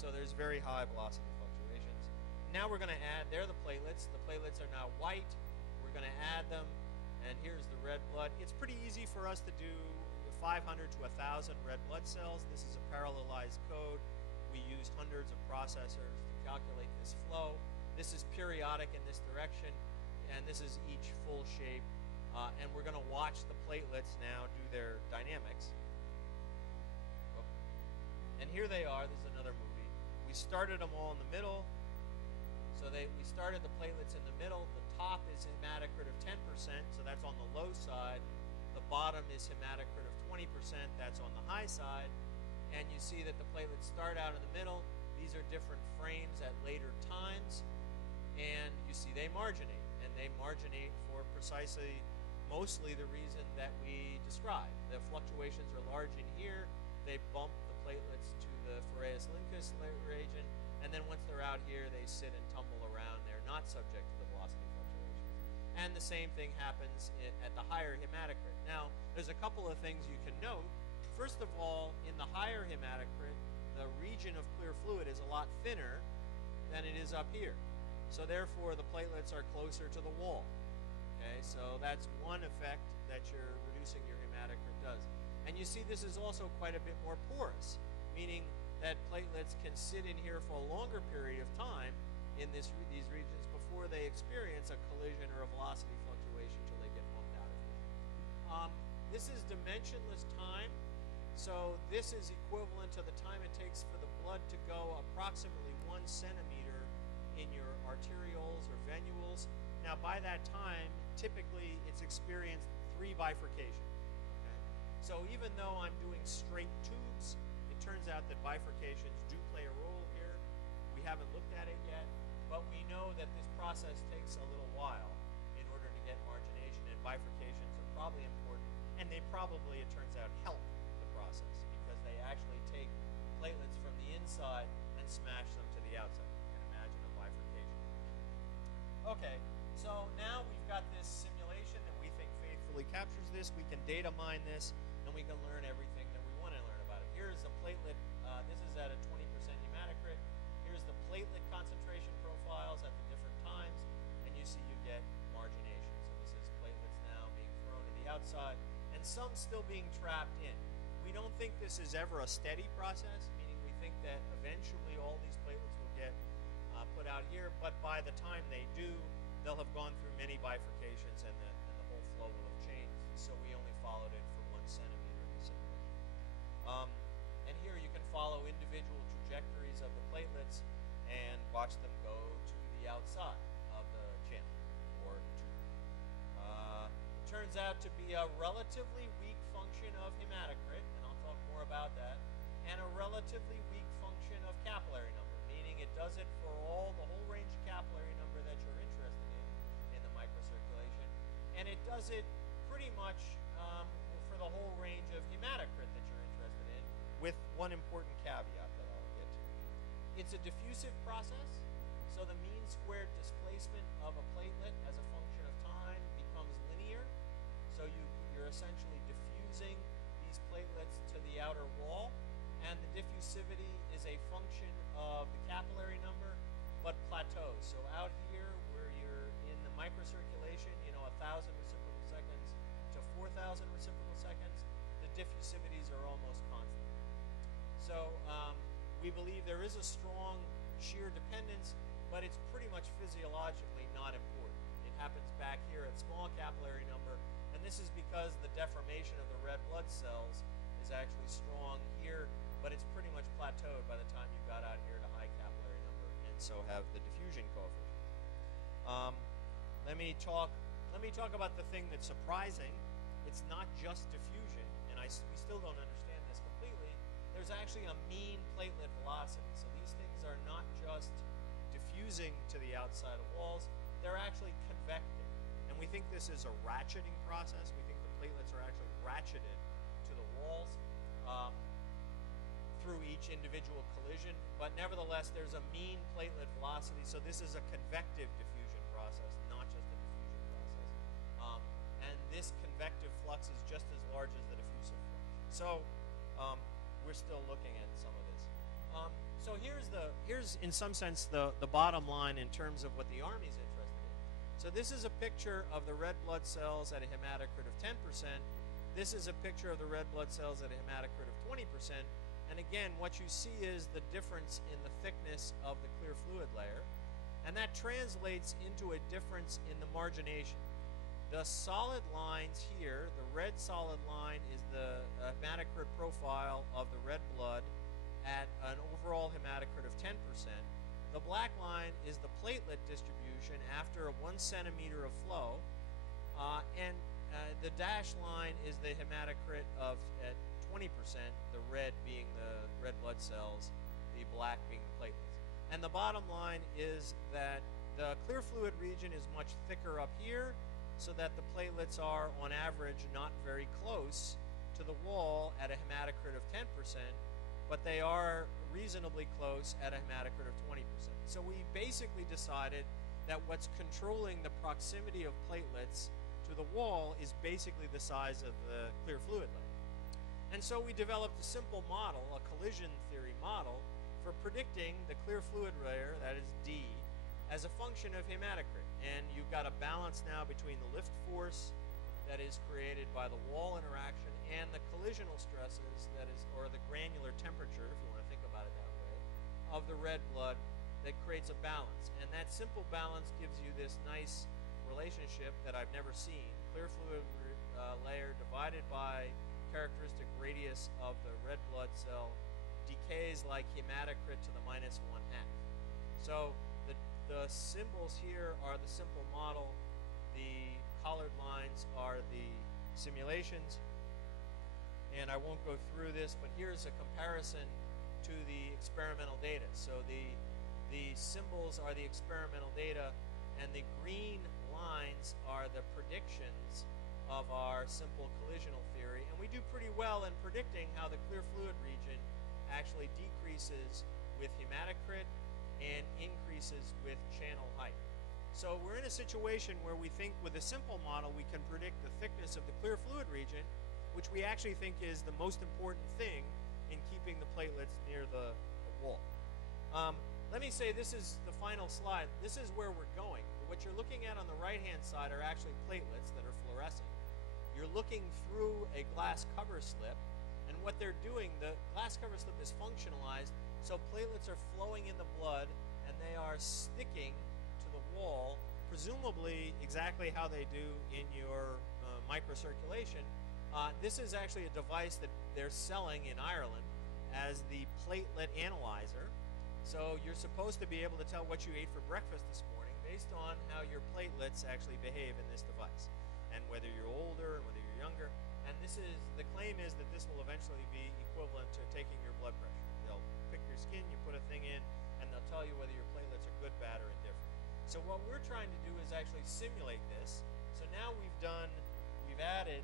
So there's very high velocity fluctuations. Now we're going to add, there are the platelets. The platelets are now white. We're going to add them, and here's the red blood. It's pretty easy for us to do 500 to 1,000 red blood cells. This is a parallelized code. We use hundreds of processors to calculate this flow. This is periodic in this direction, and this is each full shape. And we're going to watch the platelets now do their dynamics. Oh. And here they are. This is another movie. We started them all in the middle. So we started the platelets in the middle. The top is hematocrit of 10%, so that's on the low side. The bottom is hematocrit of 20%, that's on the high side. And you see that the platelets start out in the middle. These are different frames at later times. And you see they marginate. And they marginate for precisely, mostly the reason that we described. The fluctuations are large in here. They bump the platelets to the Ferreira's Lincus region. And then once they're out here, they sit and tumble around. They're not subject to the velocity fluctuations. And the same thing happens at the higher hematocrit. Now, there's a couple of things you can note. First of all, in the higher hematocrit, the region of clear fluid is a lot thinner than it is up here. So therefore, the platelets are closer to the wall. Okay, so that's one effect that you're reducing your hematocrit does. And you see this is also quite a bit more porous, meaning that platelets can sit in here for a longer period of time in these regions before they experience a collision or a velocity fluctuation until they get bumped out of here. This is dimensionless time. So this is equivalent to the time it takes for the blood to go approximately 1 centimeter in your arterioles or venules. Now by that time, typically it's experienced 3 bifurcations. Okay? So even though I'm doing straight tubes, it turns out that bifurcations do play a role here. We haven't looked at it yet, but we know that this process takes a little while in order to get margination, and bifurcations are probably important, and they probably, it turns out, help the process because they actually take platelets from the inside and smash them to the outside. You can imagine a bifurcation. Okay, so now we've got this simulation that we think faithfully captures this. We can data mine this, and we can learn everything that we want to learn about it. Here's the platelet. This is at a 20% hematocrit. Here's the platelet concentration profiles at the different times, and you see you get margination. So this is platelets now being thrown to the outside, and some still being trapped in. We don't think this is ever a steady process, meaning we think that eventually all these platelets will get put out here, but by the time they do, they'll have gone through many bifurcations, and the whole flow will have changed. So we only followed it for 1 centimeter in the simulation. And here you can follow individual trajectories of the platelets and watch them go to the outside of the channel or tube. It turns out to be a relatively weak function of hematocrit, and I'll talk more about that, and a relatively weak function of capillary number, meaning it does it for the whole range of capillary number that you're interested in the microcirculation, and it does it pretty much for the whole range of hematocrit that you're interested in, with one important caveat that I'll get to. It's a diffusive process, so the mean squared displacement of a platelet as a function of time becomes linear, so you're essentially diffusing these platelets to the outer wall, and the diffusivity is a function of the capillary number, but plateaus. So out here where you're in the microcirculation, 1,000 reciprocal seconds to 4,000 reciprocal seconds, the diffusivities are almost constant. So we believe there is a strong shear dependence, but it's pretty much physiologically not important. It happens back here at small capillary number, and this is because the deformation of the red blood cells is actually strong here, but it's pretty much plateaued by the time you got out here to high capillary number, and so have the diffusion coefficient. Let me talk about the thing that's surprising. It's not just diffusion, and we still don't understand this completely. There's actually a mean platelet velocity. So these things are not just diffusing to the outside of walls, they're actually convecting. And we think this is a ratcheting process. We think the platelets are actually ratcheted to the walls through each individual collision, but nevertheless there's a mean platelet velocity, so this is a convective diffusion process, not just a diffusion process. And this convective flux is just as large as the diffusive flux. So we're still looking at some of this. So here's in some sense the bottom line in terms of what the Army's interested in. So this is a picture of the red blood cells at a hematocrit of 10%. This is a picture of the red blood cells at a hematocrit of 20%. And again, what you see is the difference in the thickness of the clear fluid layer. And that translates into a difference in the margination. The solid lines here, the red solid line is the hematocrit profile of the red blood at an overall hematocrit of 10%. The black line is the platelet distribution after a 1 centimeter of flow. And the dashed line is the hematocrit at 20%, the red being the red blood cells, the black being the platelets. And the bottom line is that the clear fluid region is much thicker up here, so that the platelets are, on average, not very close to the wall at a hematocrit of 10%, but they are reasonably close at a hematocrit of 20%. So we basically decided that what's controlling the proximity of platelets to the wall is basically the size of the clear fluid layer. And so we developed a simple model, a collision theory model, for predicting the clear fluid layer, that is D, as a function of hematocrit. And you've got a balance now between the lift force that is created by the wall interaction and the collisional stresses, that is, or the granular temperature, if you want to think about it that way, of the red blood that creates a balance. And that simple balance gives you this nice relationship that I've never seen. Clear fluid layer divided by characteristic radius of the red blood cell decays like hematocrit to the -1/2. So the symbols here are the simple model. The colored lines are the simulations. And I won't go through this, but here's a comparison to the experimental data. So the symbols are the experimental data, and the green lines are the predictions of our simple collisional theory. And we do pretty well in predicting how the clear fluid region actually decreases with hematocrit and increases with channel height. So we're in a situation where we think with a simple model we can predict the thickness of the clear fluid region, which we actually think is the most important thing in keeping the platelets near the wall. Let me say this is the final slide. This is where we're going. What you're looking at on the right-hand side are actually platelets that are fluorescing. You're looking through a glass cover slip, and what they're doing, the glass cover slip is functionalized, so platelets are flowing in the blood, and they are sticking to the wall, presumably exactly how they do in your microcirculation. This is actually a device that they're selling in Ireland as the platelet analyzer. So you're supposed to be able to tell what you ate for breakfast this morning based on how your platelets actually behave in this device, and whether you're older and whether you're younger. And this is, the claim is that this will eventually be equivalent to taking your blood pressure. They'll pick your skin, you put a thing in, and they'll tell you whether your platelets are good, bad, or indifferent. So what we're trying to do is actually simulate this. So now we've added,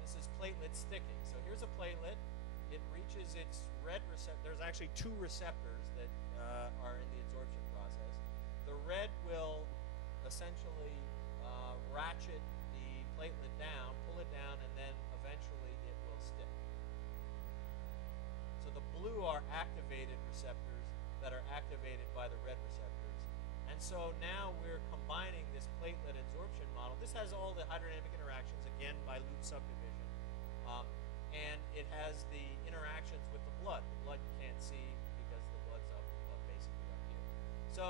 this is platelet sticking. So here's a platelet. It reaches its red receptor. There's actually two receptors that are in the absorption process. The red will essentially ratchet the platelet down, pull it down, and then eventually it will stick. So the blue are activated receptors that are activated by the red receptors. And so now we're combining this platelet absorption model. This has all the hydrodynamic interactions, again, by loop subdivision. And it has the interactions with the blood. The blood you can't see because the blood's up basically up here. So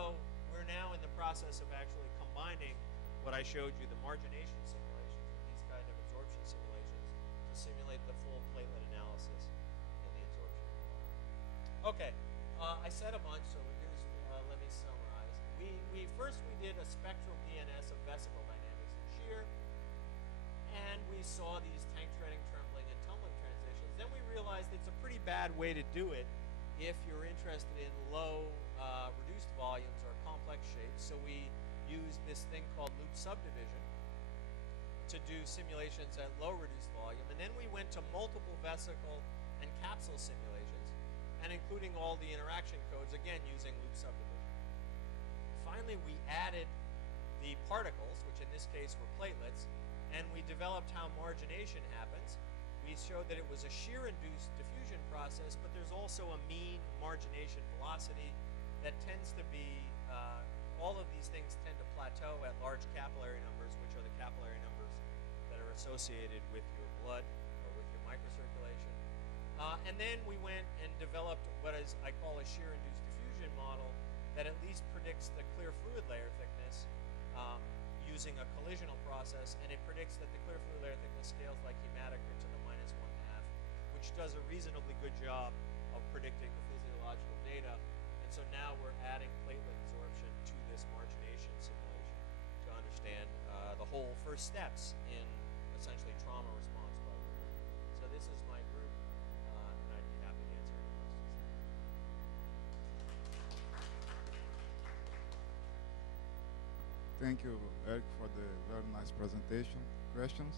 we're now in the process of actually combining what I showed you, the margination simulations with these kind of absorption simulations to simulate the full platelet analysis and the absorption of the blood. Okay, I said a bunch, so here's, let me summarize. We did a spectral DNS of vesicle dynamics and shear, and we saw these tank treading, trembling, and tumbling transitions. Then we realized it's a pretty bad way to do it if you're interested in low reduced volumes or complex shapes. So we used this thing called loop subdivision to do simulations at low reduced volume. And then we went to multiple vesicle and capsule simulations, and including all the interaction codes, again using loop subdivision. Finally, we added the particles, which in this case were platelets, and we developed how margination happens. We showed that it was a shear-induced diffusion process, but there's also a mean margination velocity that tends to be, all of these things tend to plateau at large capillary numbers, which are the capillary numbers that are associated with your blood or with your microcirculation. And then we went and developed what is I call a shear-induced diffusion model that at least predicts the clear fluid layer thickness using a collisional process, and it predicts that the clear fluid layer thickness scales like hematocrit to the -1/2, which does a reasonably good job of predicting the physiological data. And so now we're adding platelet absorption to this margination simulation to understand the whole first steps in essentially trauma response by group. So this is my group, and I'd be happy to answer any questions. Thank you, Eric, for the very nice presentation. Questions?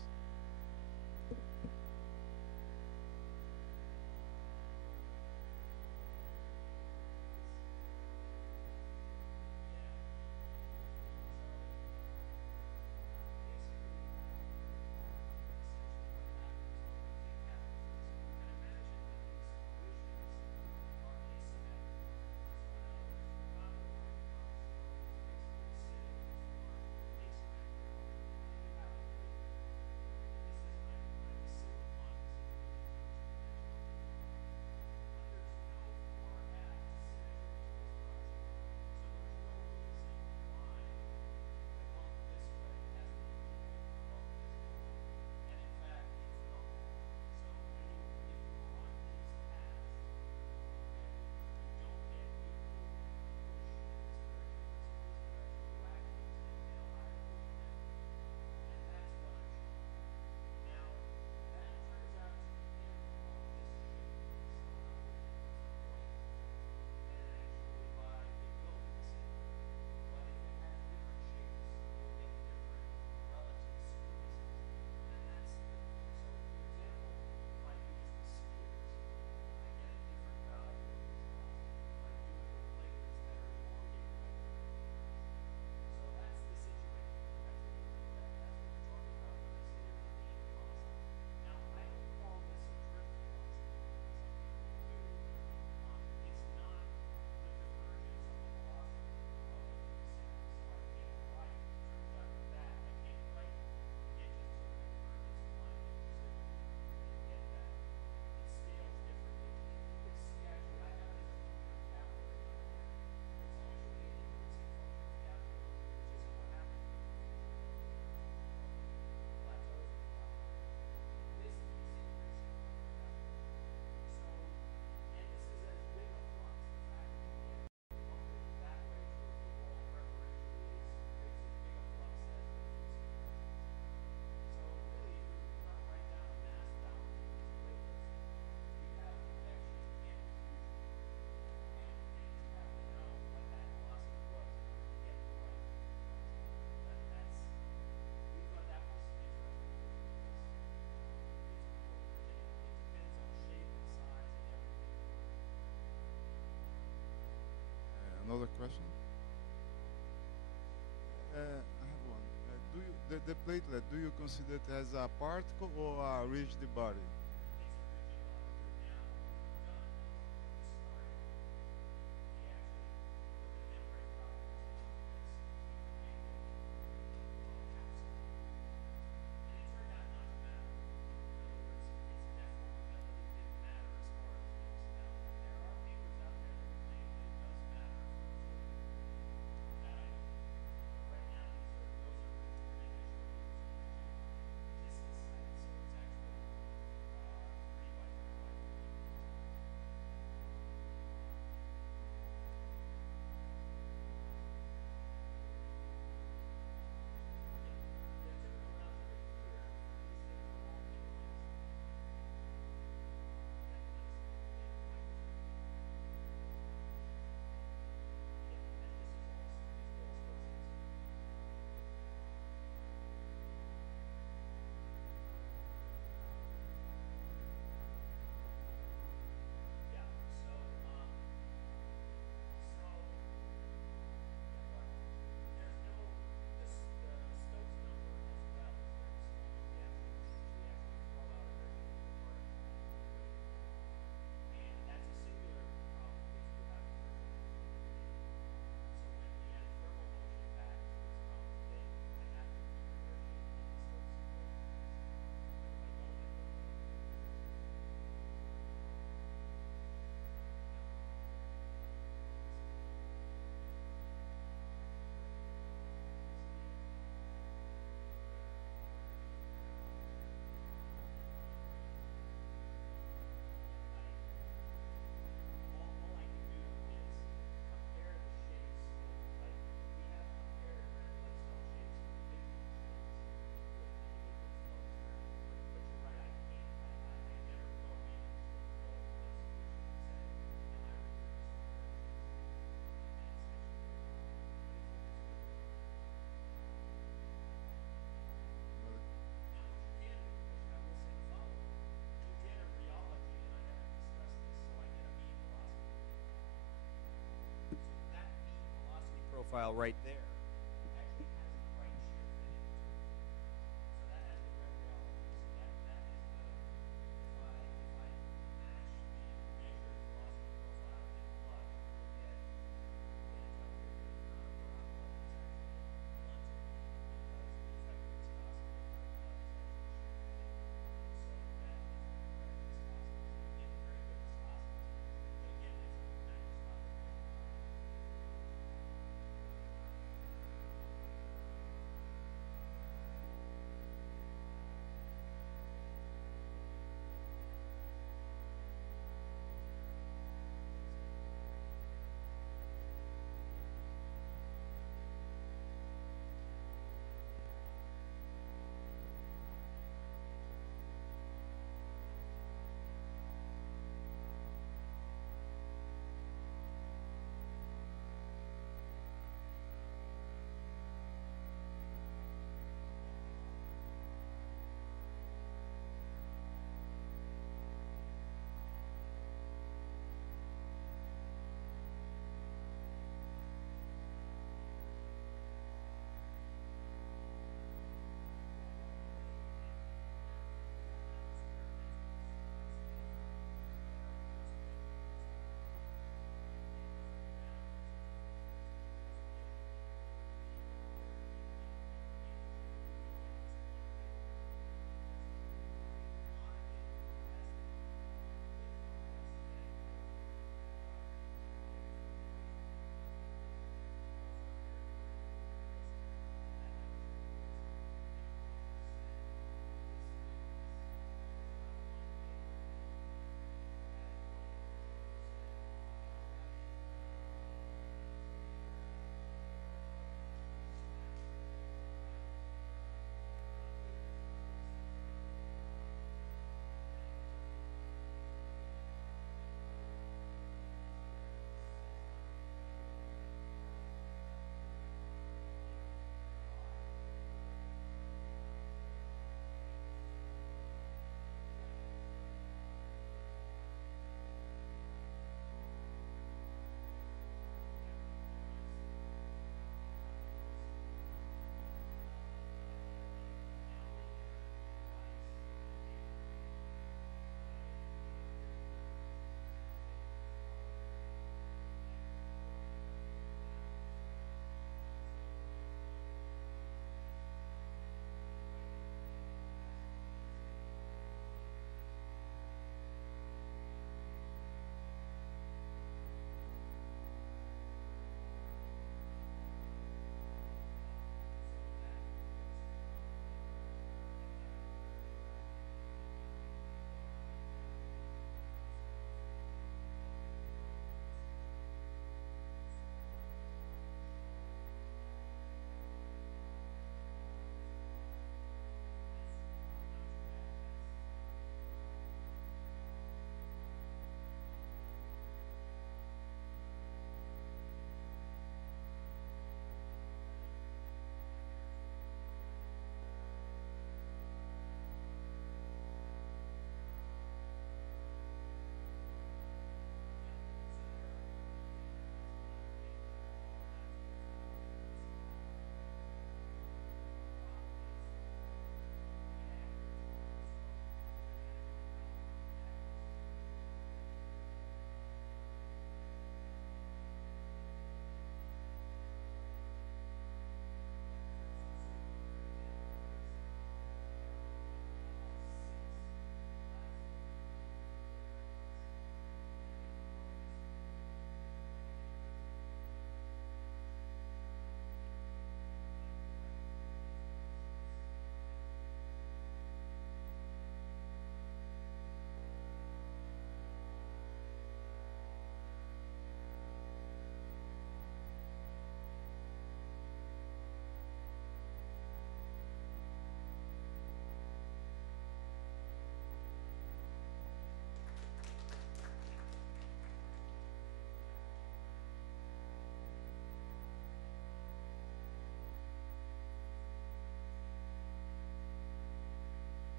the platelet, do you consider it as a particle or a rigid body? Profile right there